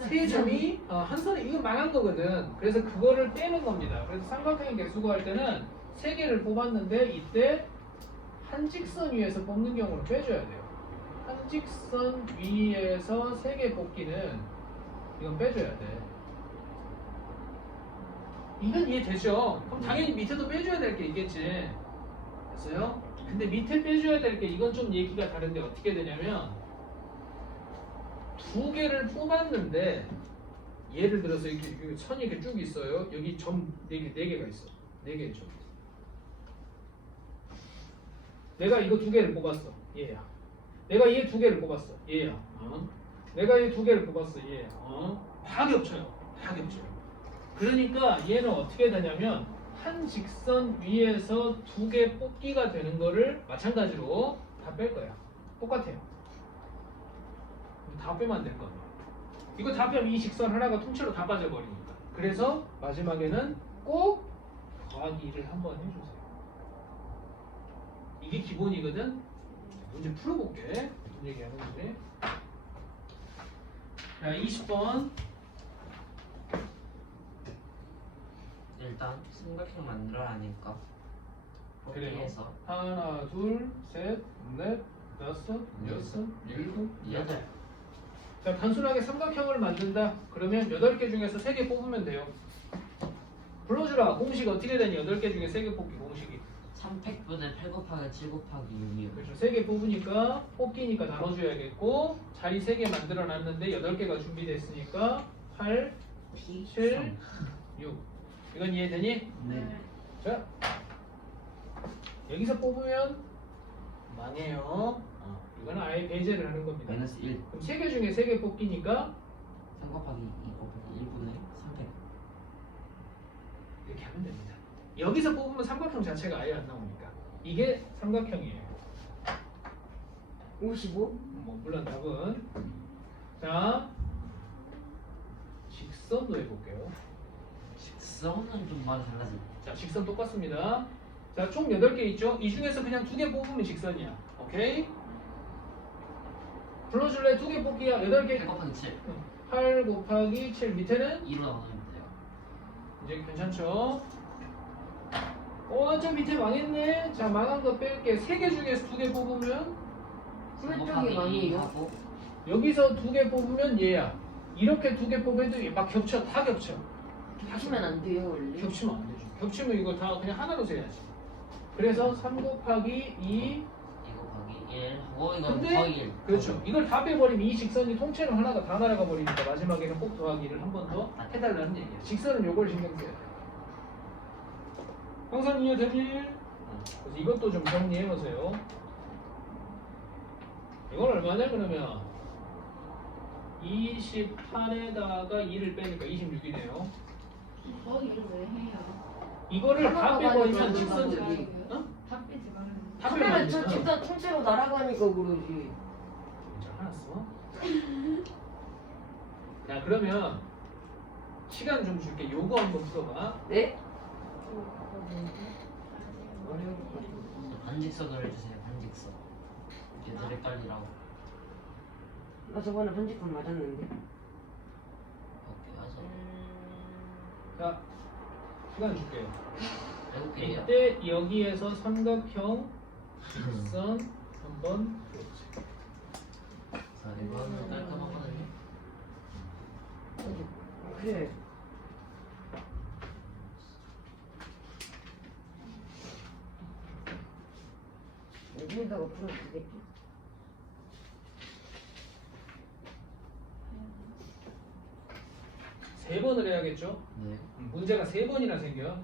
세 점이 한 선에 이거 망한 거거든. 그래서 그거를 빼는 겁니다. 그래서 삼각형의 개수 구할 때는 3개를 뽑았는데 이때 한 직선 위에서 뽑는 경우는 빼줘야 돼요. 한 직선 위에서 3개 뽑기는 이건 빼줘야 돼. 이건 이해되죠? 그럼 당연히 밑에도 빼줘야 될 게 있겠지. 됐어요? 근데 밑에 빼줘야 될 게 이건 좀 얘기가 다른데 어떻게 되냐면 2개를 뽑았는데 예를 들어서 이렇게 선이 이렇게 쭉 있어요. 여기 점 4개가 있어. 4개의 점. 내가 이거 2개를 뽑았어. 얘야. 내가 얘 2개를 뽑았어. 얘야. 내가 얘 2개를 뽑았어. 얘야. 다 겹쳐요. 다 겹쳐요. 그러니까 얘는 어떻게 되냐면 한 직선 위에서 2개 뽑기가 되는 거를 마찬가지로 다 뺄 거야. 똑같아요. 다 빼면 안 될 거 아니야. 이거 다 빼면 이 직선 하나가 통째로 다 빠져버리니까. 그래서 마지막에는 꼭 더하기 1을 한번 해주세요. 이게 기본이거든. 문제 풀어볼게. 무슨 얘기하는 건지. 자, 20번. 일단 삼각형 만들어야 하니까. 그래요. 해서 하나, 둘, 셋, 넷, 다섯, 여섯, 일곱, 여덟. 자, 단순하게 삼각형을 만든다. 그러면 8개 중에서 3개 뽑으면 돼요. 불러주라. 공식 어떻게 되니? 8개 중에 3개 뽑기 공식이. 3팩분의 8 곱하기 7 곱하기 6이요. 그렇죠. 3개 뽑으니까 뽑기니까 나눠줘야겠고 자리 3개 만들어 놨는데 8개가 준비됐으니까 8, 7, 6. 이건 이해되니? 네. 자, 여기서 뽑으면 망해요. 이건 아예 배제를 하는 겁니다. 마이너스 1. 그럼 3개 중에 3개 뽑기니까 3 곱하기 2 곱하기 1분의 3팩. 이렇게 하면 됩니다. 여기서 뽑으면 삼각형 자체가 아예 안 나오니까 이게 삼각형이에요. 55? 뭐 물론 답은 자 직선도 해볼게요. 직선. 직선은 좀 말이 달라지. 자, 직선 똑같습니다. 자, 총 8개 있죠? 이 중에서 그냥 2개 뽑으면 직선이야. 오케이? 불러줄래? 2개 뽑기야. 8개. 8 곱하기 7. 8 곱하기 7 밑에는 2로 나누면 돼요. 이제 괜찮죠? 저 밑에 망했네. 자, 망한 거 뺄게. 3개 중에서 2개 뽑으면 3 왼쪽이 곱하기 2 많이에요? 하고 여기서 2개 뽑으면 얘야. 이렇게 2개 뽑아도 얘 막 겹쳐. 다 겹쳐. 하시면 안 돼요 원래. 겹치면 안 되죠. 겹치면 이거 다 그냥 하나로 세야지. 그래서 3 곱하기 2 2 곱하기 1 하고 이거 근데 더하기 1. 그렇죠. 이걸 다 빼버리면 이 직선이 통째로 하나가 다 날아가 버리니까 마지막에는 꼭 더하기를 한 번 더 해달라는 얘기야. 직선은 요걸 신경 써야 돼. 항상 이해되니? 그래서 이것도 좀 정리해 보세요. 이건 얼마냐 그러면 28에다가 2를 빼니까 26이네요. 거기를 왜 해요? 이거를 다 하나가 빼버리면 가지고 직선 나머지. 어? 다 빼지 말아요. 다 하면 빼면 저 집단 통째로 날아가니까 그러지. 잘해놨어. 자 그러면 시간 좀 줄게. 요거 한번 풀어봐. 네? 반직선을 해주세요. 반직선. 얘들 헷갈리라고. 나 저번에 번지권 맞았는데. 오케이 하죠. 자 시간 줄게요. 7개예요. 이때 여기에서 삼각형 직선 한번 그려보세요. 자 이거는 깔끔하거든요. 그래. 여기다가 풀어도 되겠지? 세 번을 해야겠죠? 네. 문제가 세 번이나 생겨.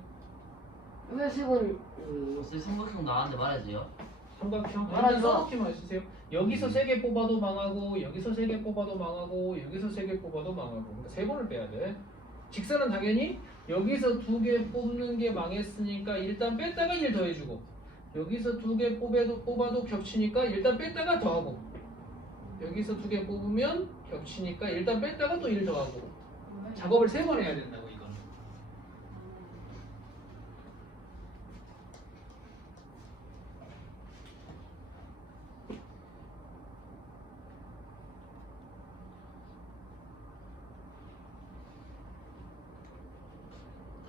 왜 세 번? 혹시 삼각형 나왔는데 말해줘요. 삼각형 알아서. 완전 써놓기만 해주세요. 여기서 3개 뽑아도 망하고 여기서 3개 뽑아도 망하고 여기서 3개 뽑아도 망하고 그러니까 세 번을 빼야 돼. 직선은 당연히 여기서 2개 뽑는 게 망했으니까 일단 뺐다가 1 더해주고 여기서 2개 뽑아도 겹치니까 일단 뺐다가 더하고 여기서 2개 뽑으면 겹치니까 일단 뺐다가 또 1 더하고 작업을 3번 해야 된다고 이거는.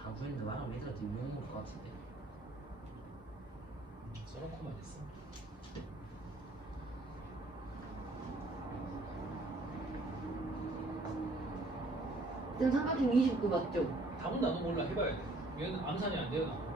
다 구했는데 말하면 얘들아 되게 욕먹을 것 같은데. 써놓고만 있어. 지금 삼각형 29 맞죠? 답은 나도 몰라. 해봐야 돼. 얘는 암산이 안 돼요. 나도.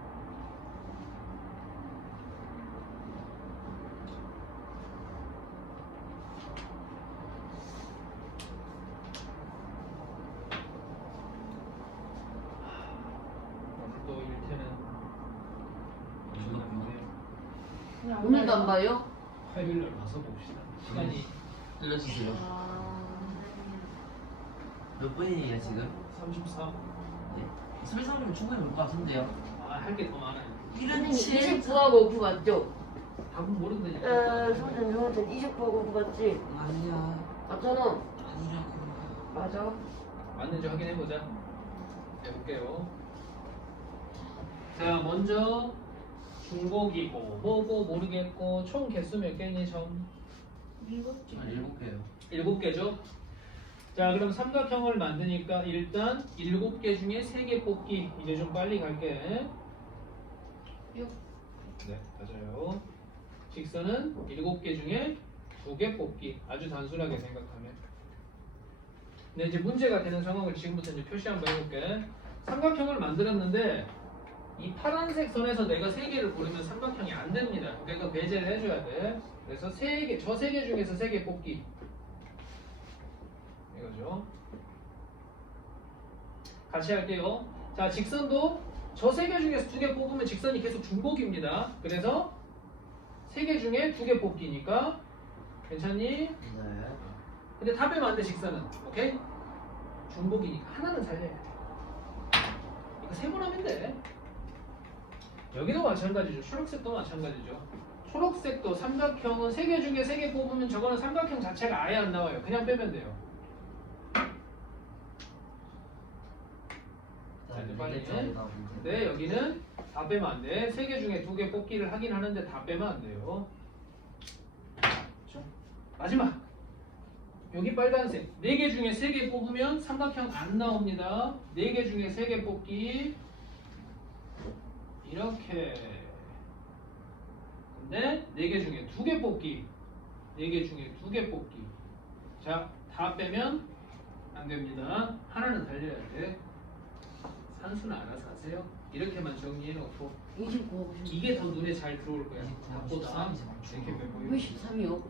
오늘도 일태는 오늘도 안 봐요? 화요일날 와서 봅시다. 시간이 알려주세요. 아... 몇 분이에요 지금? 33. 네. 23분이면 충분히 볼 것 같은데요. 할 게 더 많아요. 이런 29하고 9 맞죠? 답은 모른다니까. 성준 형한테 29하고 9 맞지? 아니야. 맞잖아. 아니라고. 맞아. 맞는지 확인해보자. 해볼게요. 자, 먼저 중복이고 뭐고 모르겠고 총 개수 몇 개니 점? 7개요. 7개죠? 자, 그럼 삼각형을 만드니까 일단 7개 중에 3개 뽑기. 이제 좀 빨리 갈게. 6. 네, 맞아요. 직선은 7개 중에 2개 뽑기. 아주 단순하게 생각하면. 네, 이제 문제가 되는 상황을 지금부터 이제 표시 한번 해볼게. 삼각형을 만들었는데 이 파란색 선에서 내가 3개를 고르면 삼각형이 안 됩니다. 그러니까 배제를 해줘야 돼. 그래서 3개, 저 3개 중에서 3개 뽑기. 이거죠. 같이 할게요. 자, 직선도 저 3개 중에서 2개 뽑으면 직선이 계속 중복입니다. 그래서 3개 중에 2개 뽑기니까 괜찮니? 네. 근데 다 빼면 안 돼, 직선은. 오케이? 중복이니까 하나는 살려야 돼. 이거 3번 하면 돼. 여기도 마찬가지죠. 초록색도 마찬가지죠. 초록색도 삼각형은 3개 중에 3개 뽑으면 저거는 삼각형 자체가 아예 안 나와요. 그냥 빼면 돼요. 일단 자, 이제 4개짜리다. 근데 여기는 다 빼면 안 돼. 3개 중에 2개 뽑기를 하긴 하는데 다 빼면 안 돼요. 마지막. 여기 빨간색. 4개 중에 3개 뽑으면 삼각형 안 나옵니다. 4개 중에 3개 뽑기. 이렇게. 근데 4개 중에 2개 뽑기. 4개 중에 2개 뽑기. 자, 다 빼면 안 됩니다. 하나는 달려야 돼. 산수는 알아서 하세요. 이렇게만 정리해 놓고 29 하고 싶어. 이게 더 눈에 잘 들어올 거야. 29, 밥보다 13이지, 이렇게 메모해. 왜 13이요?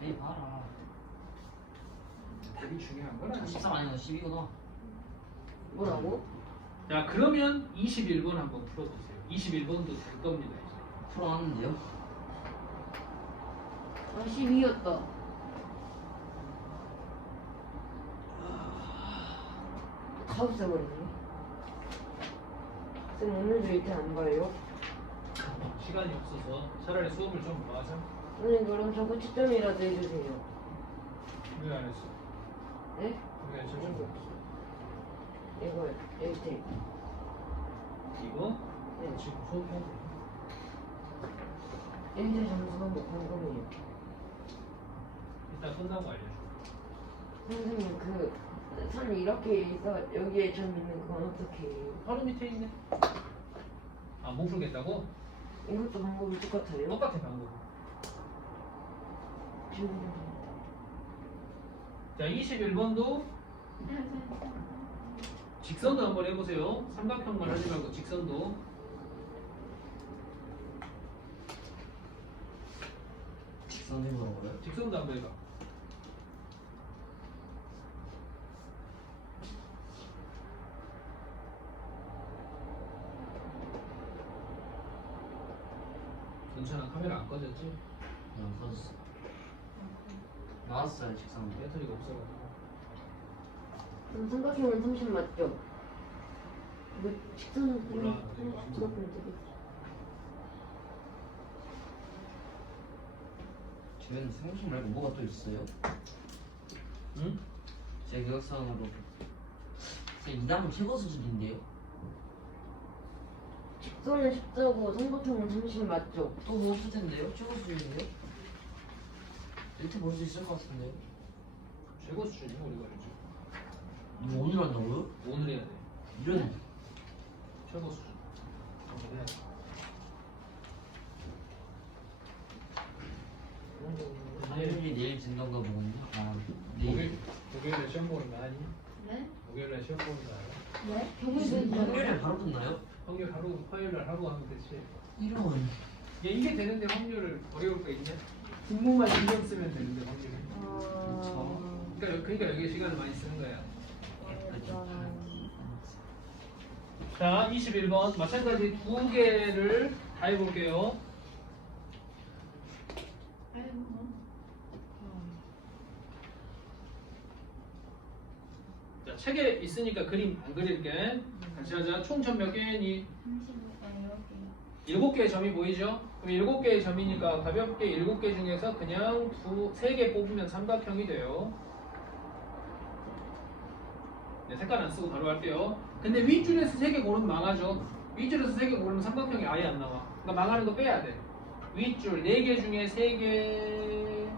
네 봐라. 답이 중요한 건 아니야. 13 아니고 12구나. 뭐라고? 자, 그러면 21번 한번 풀어보세요. 21번도 될 겁니다. 이제. 풀어놨는데요? 아 12였다. 가없애버리네. 쌤 오늘도 일대 안 봐요? 시간이 없어서 차라리 수업을 좀 더 하자. 선생님 그럼 저거 채점이라도 해주세요. 왜 안 했어? 네? 왜 이거 저좀 이거 일대. 이거 네. 지금 수업해야 돼. 일대 점수가 뭐 궁금해요. 이따 끝나고 알려줘. 선생님 선 이렇게 있어 여기에 점 있는 건 어떻게 해요? 바로 밑에 있네. 아, 못 풀겠다고? 이것도 방법이 똑같아요? 똑같아 방법. 지금 자, 21번도 직선도 한번 해보세요. 삼각형만 하지 말고 직선도. 직선 해보라고요? 직선도 한번 해봐. 괜찮아, 카메라 안 꺼졌지? 그냥 꺼졌어. 나왔어요 직선. 배터리가 없어가지고. 그럼 삼각형은 30 맞죠? 이거 직선은 몰라, 이거 안 직선 주변에 상식 말고 뭐가 또 있어요? 응? 제 교육상으로 제 2단원 최고 수준인데요? 직선은 10자고 삼각형은 30 맞죠? 또 없을 텐데요? 최고 수준인데요? 이렇게 볼 수 있을 것 같은데요? 최고 수준이야 우리가 요즘. 이거 오늘 한다고요? 오늘 해야 돼. 이런 최고 수준. 오늘 해야 돼. 확률이 내일 증가가 뭐냐? 아 내일 목요일에 시험 보는 거 아니? 네? 목요일에 시험 보는 거 알아? 네? 확률이 바로 붙나요? 확률 하루, 화요일날 하루 하면 되지. 이런 이게 되는데 확률을 어려울 거 있냐? 분모만 신경 쓰면 되는데 확률이. 그러니까 여기에 시간을 많이 쓰는 거야. 자, 21번 마찬가지 두 개를 다 해볼게요. 아이고. 자, 책에 있으니까 그림 안 그릴게. 같이 하자. 총 점 몇 개니? 7개의 점이 보이죠? 그럼 7개의 점이니까 가볍게 7개 중에서 그냥 3개 뽑으면 삼각형이 돼요. 네, 색깔 안 쓰고 바로 할게요. 근데 윗줄에서 3개 고르면 망하죠. 윗줄에서 3개 고르면 삼각형이 아예 안 나와. 그러니까 망하는 거 빼야 돼. 윗줄 4개 중에 3개.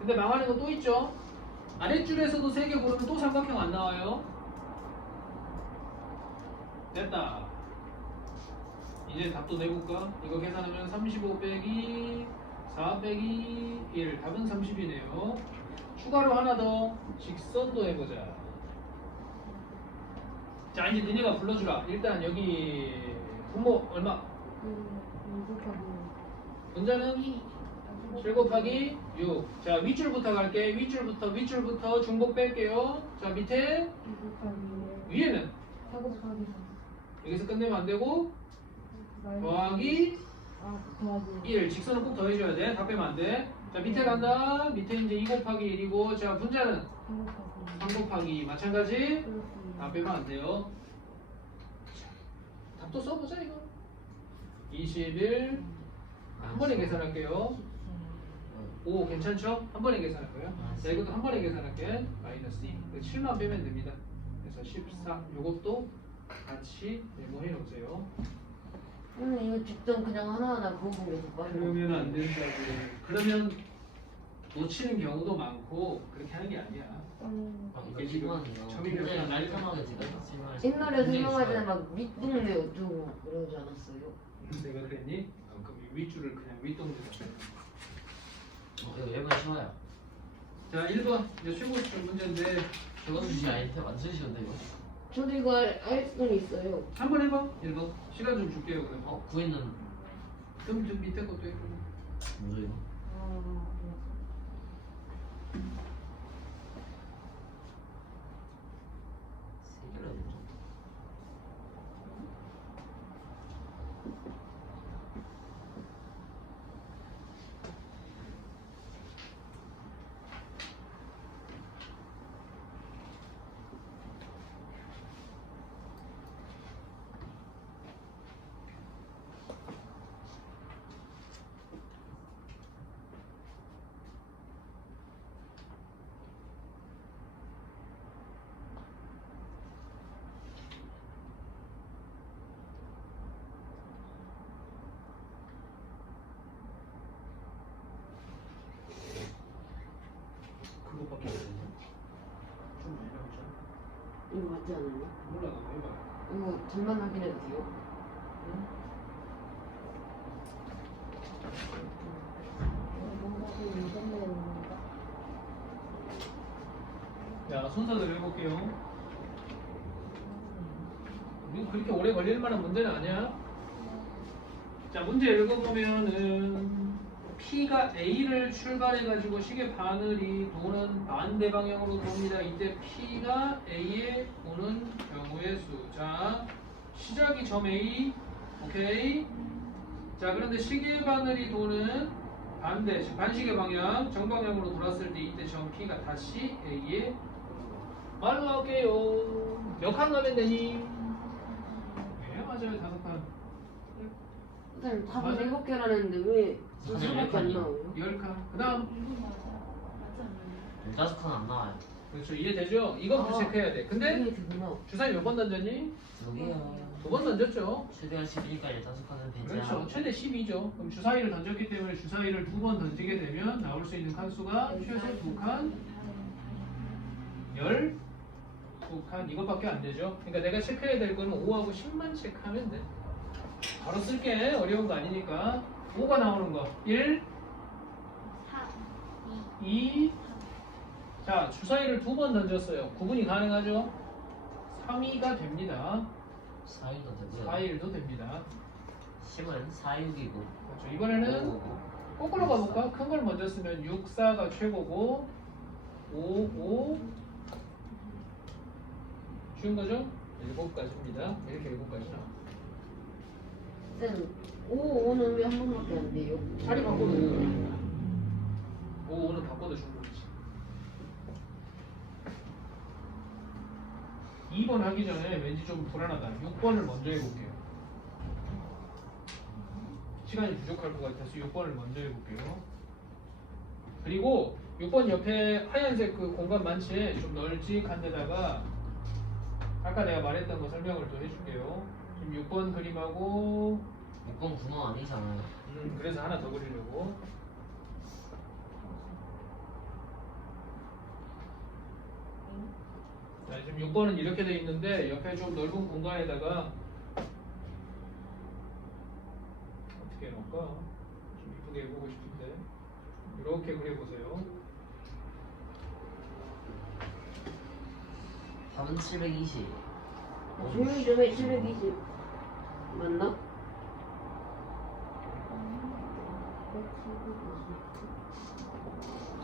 근데 망하는 거 또 있죠? 아랫줄에서도 3개 고르면 또 삼각형 안 나와요. 됐다. 이제 답도 내볼까? 이거 계산하면 35 빼기 4 빼기 1. 답은 30이네요. 추가로 하나 더 직선도 해보자. 자, 이제 니네가 불러주라. 일단 여기 분모 얼마? 분자는 7 곱하기 6. 자, 윗줄부터 갈게. 윗줄부터 중복 뺄게요. 자, 밑에 위에는 여기서 끝내면 안 되고 더하기 1. 직선은 꼭 더해줘야 돼. 다 빼면 안 돼. 자, 밑에 간다. 밑에 이제 2 곱하기 1이고, 자, 분자는 3 곱하기 2. 마찬가지. 다 빼면 안 돼요. 자, 답도 써보자, 이거. 21. 한 번에 계산할게요. 5 괜찮죠? 한 번에 계산할 거예요. 자, 이것도 한 번에 계산할게. 마이너스 2. 7만 빼면 됩니다. 그래서 14 요것도 같이 메모해 놓으세요. 이거 직접 그냥 하나하나 그어보는 게 더 빠른 거 그러면 안 된다고. 그러면 놓치는 경우도 많고 그렇게 하는 게 아니야. 이거 질문이요. 점이 굉장히 그렇게 안 깔끔하게 제가 질문을 옛날에 굉장히 설명할 때는 쉬워요. 막 밑동네 어쩌고 그러지 않았어요? 내가 그랬니? 그럼 이 윗줄을 그냥 윗동네로 써. 이거 1번 쉬워요. 자 1번 이제 최고 수준 문제인데 저건 주시 아닌데 완전 쉬운데 이거. 저도 이거 알 수는 있어요. 한번 해봐. 1번 시간 좀 줄게요. 그럼 구했는 좀 밑에 것도 있고. 뭐죠 이거? 세 개를 해줘. 그거밖에 안 되냐? 좀 애매하죠. 이거 맞지 않았나? 몰라 나도 해봐. 이거 잠만 확인해도 돼요? 야 순서대로 해볼게요. 이거 그렇게 오래 걸릴 만한 문제는 아니야. 자 문제 읽어보면은 P가 A를 출발해가지고 시계 바늘이 도는 반대 방향으로 돕니다. 이때 P가 A에 오는 경우의 수. 자 시작이 점 A. 오케이. 자 그런데 시계 바늘이 도는 반대 즉 반시계 방향 정방향으로 돌았을 때 이때 점 P가 다시 A에 말로 할게요. 몇 칸 가면 되니? 네 맞아요 5칸. 선생님 답은 맞아. 7개라는 했는데 왜 선생님, 3개밖에 안 몇 나와요? 10칸. 그 다음 이거 맞지 않나요? 15칸 안 나와요. 그렇죠 이해되죠? 이거부터 아. 체크해야 돼. 근데 이게 되구나. 주사위 몇 번 던졌니? 두 개요. 2번 던졌죠? 최대한 12니까 15칸은 배제하고. 그렇죠 최대 12죠. 그럼 주사위를 던졌기 때문에 주사위를 2번 던지게 되면 나올 수 있는 칸수가 최소 2칸 12칸 이것밖에 안 되죠. 그러니까 내가 체크해야 될 거는 5하고 10만 체크하면 돼. 바로 쓸게. 어려운 거 아니니까. 5가 나오는 거. 1, 4, 2. 자, 주사위를 2번 던졌어요. 구분이 가능하죠? 3위가 됩니다. 4일도 되고요. 4일도 됩니다. 10은 4, 6이고. 그렇죠. 이번에는 거꾸로 가볼까? 큰 걸 먼저 쓰면 6, 4가 최고고 5, 5 쉬운 거죠? 7가지입니다. 이렇게 7가지 나와. 쌤, 5, 5는 왜 한 번밖에 안 돼요? 자리 바꿔도 되고요. 5, 5는 바꿔도 충분하지. 2번 하기 전에 왠지 좀 불안하다. 6번을 먼저 해볼게요. 시간이 부족할 것 같아서 6번을 먼저 해볼게요. 그리고 6번 옆에 하얀색 그 공간 많지? 좀 널찍한 데다가 아까 내가 말했던 거 설명을 좀 해줄게요. 지금 6번 그림하고 6번 구멍 아니잖아요. 그래서 하나 더 그리려고. 자, 지금 6번은 이렇게 돼 있는데 옆에 좀 넓은 공간에다가 어떻게 해놓을까? 좀 이쁘게 해보고 싶은데 이렇게 그려보세요. 답은 720. 조용히 좀 해, 720. 맞나?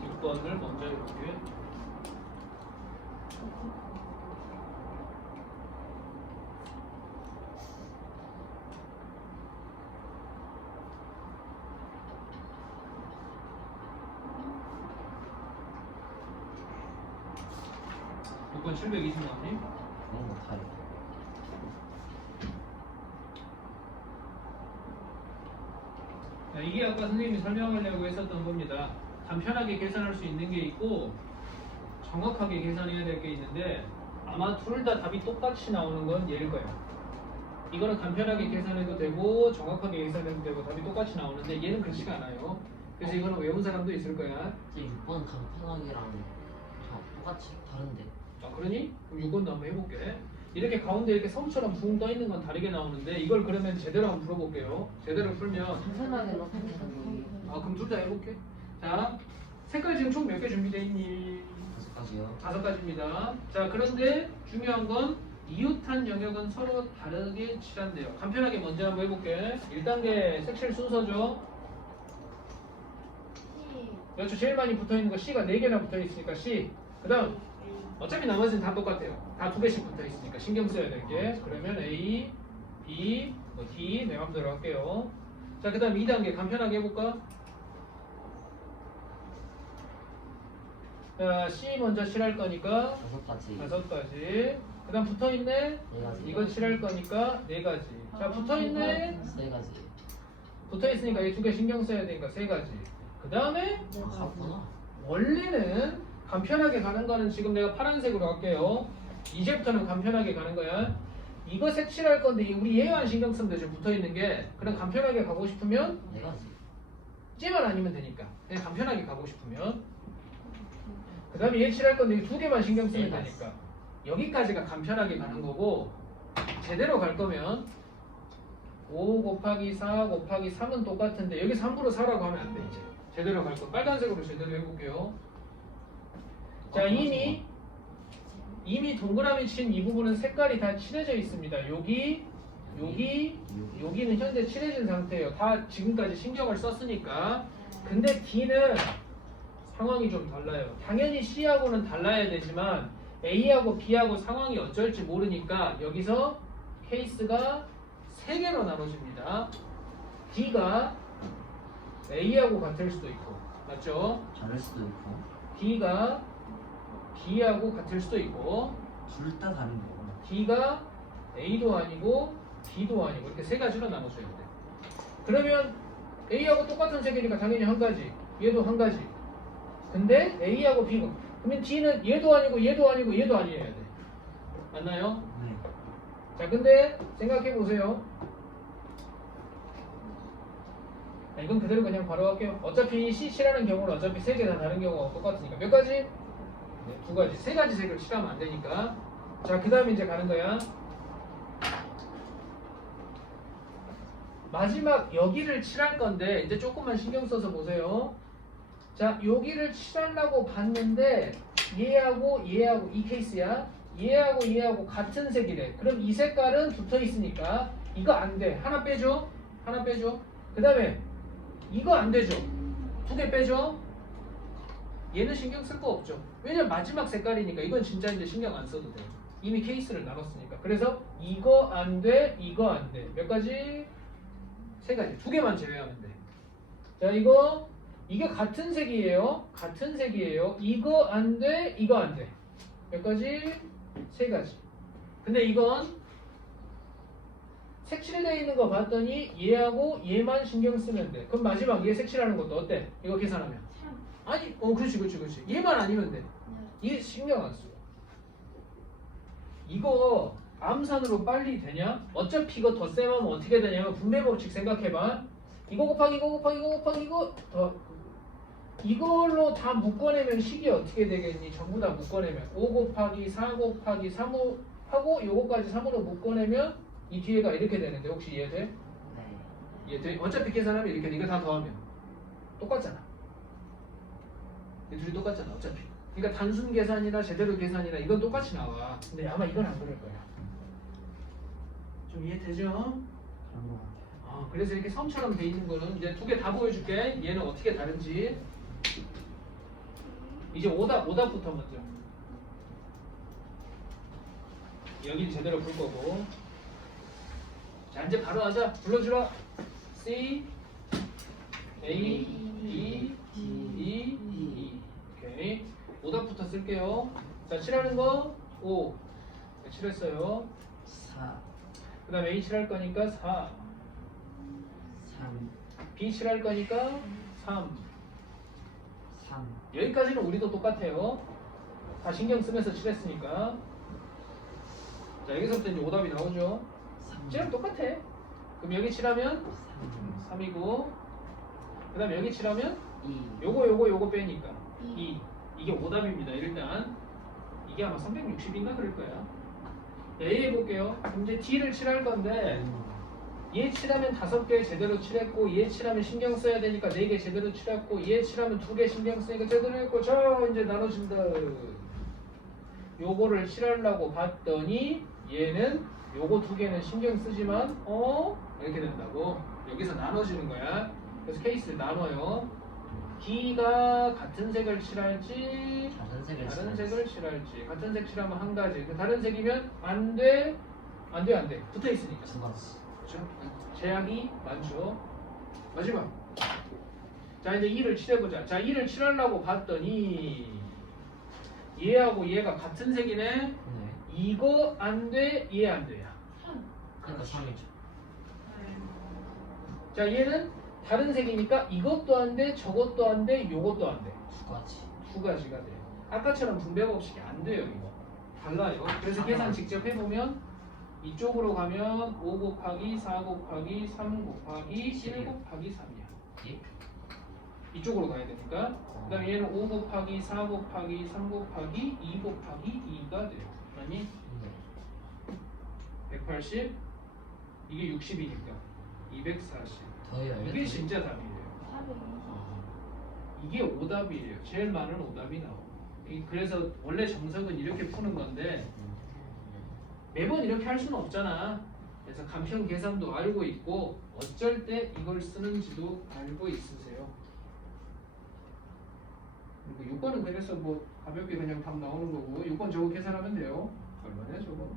6번을 먼저 해볼게. 번 720 나오니? 그런 거 타요. 자, 이게 아까 선생님이 설명하려고 했었던 겁니다. 간편하게 계산할 수 있는 게 있고 정확하게 계산해야 될 게 있는데 아마 둘 다 답이 똑같이 나오는 건 얘일 거예요. 이거는 간편하게 계산해도 되고 정확하게 계산해도 되고 답이 똑같이 나오는데 얘는 그렇지가 않아요. 그래서 이거는 외운 사람도 있을 거야. 근데 6번 간편하기랑 똑같이 다른데. 아 그러니? 그럼 6번도 한번 해볼게. 이렇게 가운데 이렇게 섬처럼 붕 떠 있는 건 다르게 나오는데 이걸 그러면 제대로 한번 풀어볼게요. 제대로 풀면 간편하게 넣고 되는 아 그럼 둘 다 해볼게. 자 색깔 지금 총 몇 개 준비돼 있니? 5가지요. 5가지입니다. 자 그런데 중요한 건 이웃한 영역은 서로 다르게 칠한대요. 간편하게 먼저 한번 해볼게. 1단계 색칠 순서죠. 여기 제일 많이 붙어있는 거 C가 4개나 붙어있으니까 C. 그 다음 어차피 나머지는 다 똑같아요. 다 2개씩 붙어있으니까 신경 써야 될 게. 그러면 A, B, 뭐 D 내 맘대로 할게요. 자 그 다음 2단계 간편하게 해볼까? 자 C 먼저 칠할 거니까 5가지. 5가지. 그 다음 붙어있네? 4가지. 이건 칠할 거니까 4가지. 자 붙어있네? 3가지. 붙어있으니까 이 2개 신경 써야 되니까 3가지. 그 다음에 아, 같구나. 원래는 간편하게 가는 거는 지금 내가 파란색으로 할게요. 이제부터는 간편하게 가는 거야. 이거 색칠할 건데 우리 얘만 신경 쓰면 되죠. 붙어있는 게. 그럼 간편하게 가고 싶으면 4가지. 쟤만 아니면 되니까. 그냥 간편하게 가고 싶으면. 그 다음에 얘 칠할 건데 이 2개만 신경 쓰면 네, 되니까. 여기까지가 간편하게 가는 거고 제대로 갈 거면 5 곱하기 4 곱하기 3은 똑같은데 여기 3으로 4라고 하면 안 돼 이제. 제대로 갈 거. 빨간색으로 제대로 해볼게요. 자 이미 동그라미 친 이 부분은 색깔이 다 칠해져 있습니다. 여기는 현재 칠해진 상태예요. 다 지금까지 신경을 썼으니까. 근데 D는 상황이 좀 달라요. 당연히 C하고는 달라야 되지만 A하고 B하고 상황이 어쩔지 모르니까 여기서 케이스가 3개로 나눠집니다. D가 A하고 같을 수도 있고 맞죠? 다를 수도 있고. D가 B하고 같을 수도 있고 둘 다 다른 거구나. D가 A도 아니고 B도 아니고 이렇게 3가지로 나눠줘야 돼. 그러면 A하고 똑같은 색이니까 당연히 한 가지, 얘도 한 가지. 근데 A하고 B가 그러면 D는 얘도 아니고 얘도 아니고 얘도 아니어야 돼. 맞나요? 네. 자 근데 생각해 보세요. 이건 그대로 그냥 바로 할게요. 어차피 C 칠하는 경우는 어차피 3개 다 다른 경우가 똑같으니까 몇 가지? 네, 2가지. 3가지 색을 칠하면 안 되니까. 자 그 다음에 이제 가는 거야. 마지막 여기를 칠할 건데 이제 조금만 신경 써서 보세요. 자 여기를 칠하려고 봤는데 얘하고 이 케이스야. 얘하고 같은 색이래. 그럼 이 색깔은 붙어 있으니까 이거 안 돼. 하나 빼줘. 그 다음에 이거 안 되죠. 2개 빼줘. 얘는 신경 쓸 거 없죠. 왜냐면 마지막 색깔이니까 이건 진짜 이제 신경 안 써도 돼. 이미 케이스를 나눴으니까. 그래서 이거 안 돼, 이거 안 돼. 몇 가지? 3가지. 2개만 제외하면 돼. 자 이게 같은 색이에요. 이거 안 돼, 이거 안 돼. 몇 가지? 3가지. 근데 이건 색칠되어 있는 거 봤더니 얘하고 얘만 신경 쓰면 돼. 그럼 마지막 얘 색칠하는 것도 어때? 이거 계산하면. 아니, 그렇지. 얘만 아니면 돼. 얘 신경 안 써. 이거 암산으로 빨리 되냐? 어차피 이거 덧셈하면 어떻게 되냐면 분배 법칙 생각해봐. 이거 곱하기 이거 더 이걸로 다 묶어내면 식이 어떻게 되겠니? 전부 다 묶어내면 5 곱하기 4 곱하기 3 하고 요거까지 3으로 묶어내면 이 뒤에가 이렇게 되는데 혹시 이해돼? 네. 이해돼? 어차피 계산하면 이렇게 돼. 이거 다 더하면 똑같잖아. 이 둘이 똑같잖아 어차피. 그러니까 단순 계산이나 제대로 계산이나 이건 똑같이 나와. 근데 아마 이건 안 그럴 거야. 좀 이해되죠? 그런 거 같아요. 그래서 이렇게 섬처럼 돼 있는 거는 이제 2개 다 보여줄게. 얘는 어떻게 다른지. 이제 오답부터 먼저. 여기 제대로 풀 거고. 자 이제 바로 하자. 불러주라. C, A, B, D, E. 오케이. 오답부터 쓸게요. 자 칠하는 거 5. 네, 칠했어요. 4, 그 다음 A 칠할 거니까 4. 3, B 칠할 거니까 3. 3, 여기까지는 우리도 똑같아요. 다 신경 쓰면서 칠했으니까. 자 여기서부터 이제 오답이 나오죠. 쟤랑 똑같아. 그럼 여기 칠하면 3이고 그 다음에 여기 칠하면 2. 요거 빼니까 2. 이게 오답입니다. 일단 이게 아마 360인가 그럴 거야. A 해볼게요. 그럼 이제 D를 칠할 건데 얘 칠하면 5개 제대로 칠했고 얘 칠하면 신경 써야 되니까 4개 제대로 칠했고 얘 칠하면 2개 신경 쓰니까 제대로 했고 자 이제 나눠진다. 요거를 칠하려고 봤더니 얘는 요거 2개는 신경 쓰지만 이렇게 된다고. 여기서 나눠지는 거야. 그래서 케이스를 나눠요. D가 같은 색을 칠할지 다른 색을 칠할지. 같은 색 칠하면 한 가지. 다른 색이면 안 돼. 붙어 있으니까. 두 가지. 그렇죠? 제약이 많죠. 마지막. 자 이제 2를 칠해보자. 자 2를 칠하려고 봤더니 얘하고 얘가 같은 색이네. 네. 이거 안 돼, 얘 안 돼요. 3. 그러니까 3이죠. 자 얘는 다른 색이니까 이것도 안 돼, 저것도 안 돼, 요것도 안 돼. 두 가지. 2가지가 돼요. 아까처럼 분배 법칙이 안 돼요 이거. 달라요. 그래서 계산 직접 해보면 이쪽으로 가면 5 곱하기 4 곱하기 3 곱하기 1 곱하기 3이야. 예? 이쪽으로 가야 되니까. 그 다음에 얘는 5 곱하기 4 곱하기 3 곱하기 2 곱하기 2가 돼요. 아니 네. 180 이게 60이니까 240 더해요. 이게 진짜 답이에요. 420. 이게 오답이에요. 제일 많은 오답이 나와. 그래서 원래 정석은 이렇게 푸는 건데 매번 이렇게 할 수는 없잖아. 그래서 간편 계산도 알고 있고 어쩔 때 이걸 쓰는지도 알고 있으세요. 그리고 6번은 그래서 뭐 가볍게 그냥 답 나오는 거고 6번 저거 계산하면 돼요. 얼마냐 저거?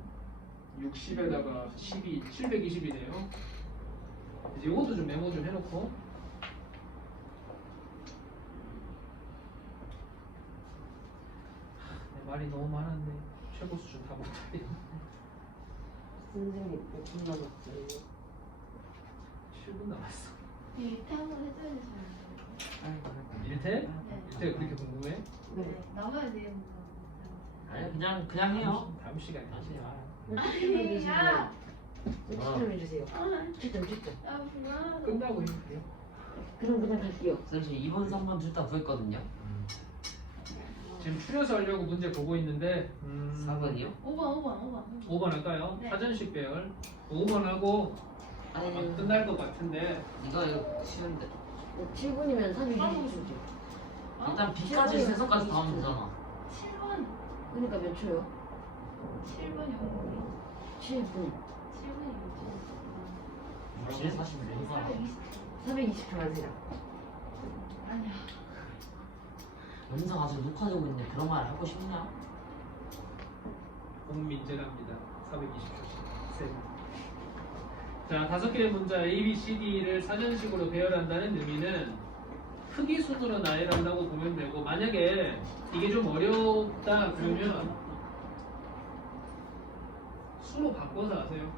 60에다가 12, 720이네요. 이제 이것도 좀 메모 좀 해놓고 내 말이 너무 많은데 최고 수준 다 못하겠네. 선생님 5분 남았어요. 7분 남았어. 이 태양을 해줘야 되지 않을까요? 일태? 네. 일태가 그렇게 궁금해? 네. 나와야 돼요. 아니 그냥 해요. 다음 시간에 하지 마. 추첨 해주세요. 야! 추첨 해주세요. 추첨. 아, 불안하다. 끝나고 해볼게요. 그럼 그냥 갈게요. 선생님 2번 3번 둘 다 구했거든요. 지금 추려서 하려고 문제 보고 있는데 4번이요? 5번. 5번 할까요? 네. 사전식 배열 5번 하고 아마 아니 끝날 것 같은데 이거 쉬운데. 7분이면 320초죠. 일단 B까지 순서까지 다 하면 되잖아. 7번. 그러니까 몇 초요? 7번이 5번. 7분. 7분이 6초. 7, 40, 420초 하세요. 아니야. 영상 아직 녹화되고 있는데 그런 말 하고 싶냐? 공민재랍니다. 420초씩 세. 자, 5개의 문자 A, B, C, D를 사전식으로 배열한다는 의미는 크기 순으로 나열한다고 보면 되고 만약에 이게 좀 어렵다 그러면 수로 바꿔서 하세요.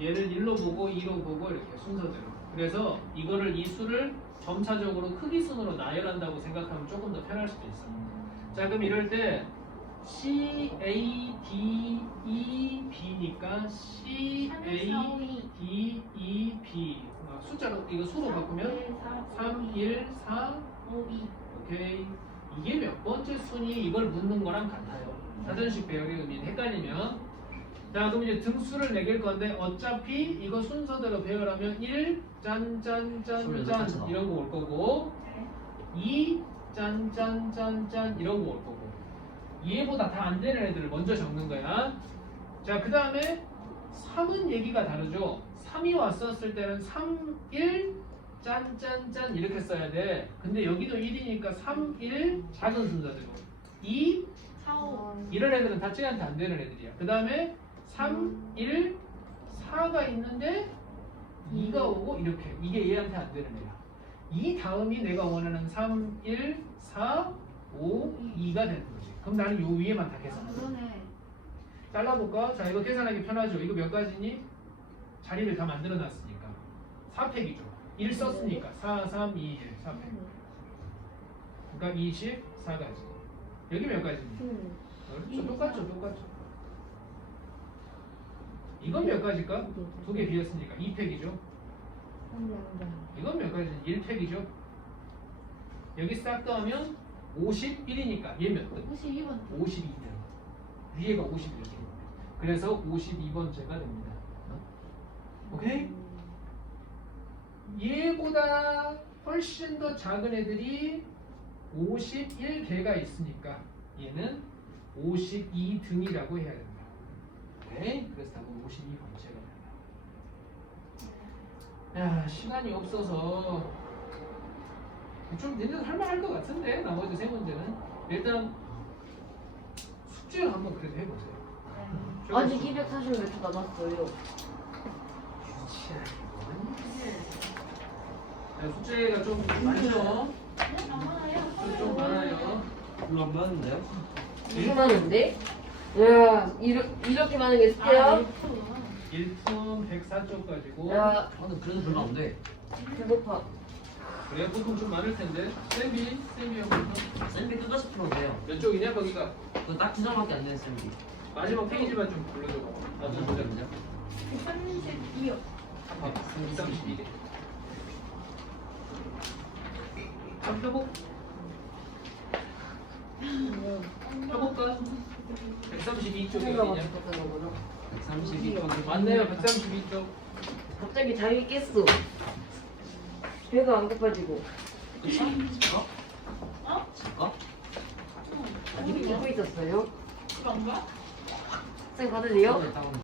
얘를 1로 보고 2로 보고 이렇게 순서대로. 그래서 이거를 이 수를 점차적으로 크기 순으로 나열한다고 생각하면 조금 더 편할 수도 있어. 자, 그럼 이럴 때 C, A, D, E, B니까 C, 3, 1, A, 4, 5, 2. D, E, B. 숫자로 이거 수로 바꾸면 3, 1, 4, 5, 2. 오케이. 이게 몇 번째 순위 이걸 묻는 거랑 같아요. 사전식 배열의 의미는 헷갈리면. 자, 그럼 이제 등수를 매길 건데 어차피 이거 순서대로 배열하면 1, 짠짠짠짠 이런 거 올 거고 네. 2, 짠짠짠짠 이런 거 올 거고 얘보다 다 안 되는 애들을 먼저 적는 거야. 자, 그 다음에 3은 얘기가 다르죠. 3이 왔었을 때는 3, 1, 짠짠짠 이렇게 써야 돼. 근데 여기도 1이니까 3, 1 작은 순서대로 2, 4, 5. 이런 애들은 다 쟤한테 안 되는 애들이야. 그 다음에 3, 1, 4가 있는데 2가 오고 이렇게. 이게 얘한테 안 되는 애야. 이 다음이 내가 원하는 3, 1, 4, 5, 2가 되는 거지. 그럼 나는 요 위에만 다 아, 계산해. 그러네. 잘라볼까? 자, 이거 계산하기 편하죠. 이거 몇 가지니? 자리를 다 만들어 놨으니까 4팩이죠. 1 썼으니까 4, 3, 2, 1 4팩. 그러니까 24가지. 여기 몇 가지니? 그렇죠. 똑같죠. 똑같죠. 이건 몇 가지일까? 2개 비었으니까 2팩이죠. 이건 몇 가지지? 1팩이죠. 여기 싹 더하면 51이니까 얘 몇 등? 52번. 52등. 위에가 51등. 그래서 52번째가 됩니다. 오케이? 얘보다 훨씬 더 작은 애들이 51개가 있으니까 얘는 52등이라고 해야 된다. 오케이? 그래서 답은 52번째가 된다. 야, 시간이 없어서 좀 니네들 할만할 것 같은데 나머지 세 문제는 일단 숙제를 한번 그래도 해보세요. 아직 240몇 초 남았어요. 야, 숙제가 좀 많죠? 네? 안 많아요. 좀 많아요. 별로 안 맞는데요? 이게 많은데? 야, 이렇게 많은 게 아, 숙제야? 1품 104쪽 가지고 야, 저는 그래도 별로 안 돼. 배고파. 그래야 부품 좀 많을 텐데 쌤이 형부터 쌤비 끝까지 풀어도 돼요. 몇 쪽이냐 거기가? 그거 딱 2점밖에 안 되는 쌤비. 마지막 페이지만 좀 불러줘. 나도 보자. 132요. 아, 132개. 한 펴복? 펴볼까? 132쪽이 생각 어디냐? 없었던 거구나. 132번. 맞네요, 132쪽. 갑자기 잠이 깼어. 배가 안 고파지고. 그쵸? 어? 어? 어? 아니, 듣고 있었어요? 그런가? 쌤 받을래요? 네, 다운.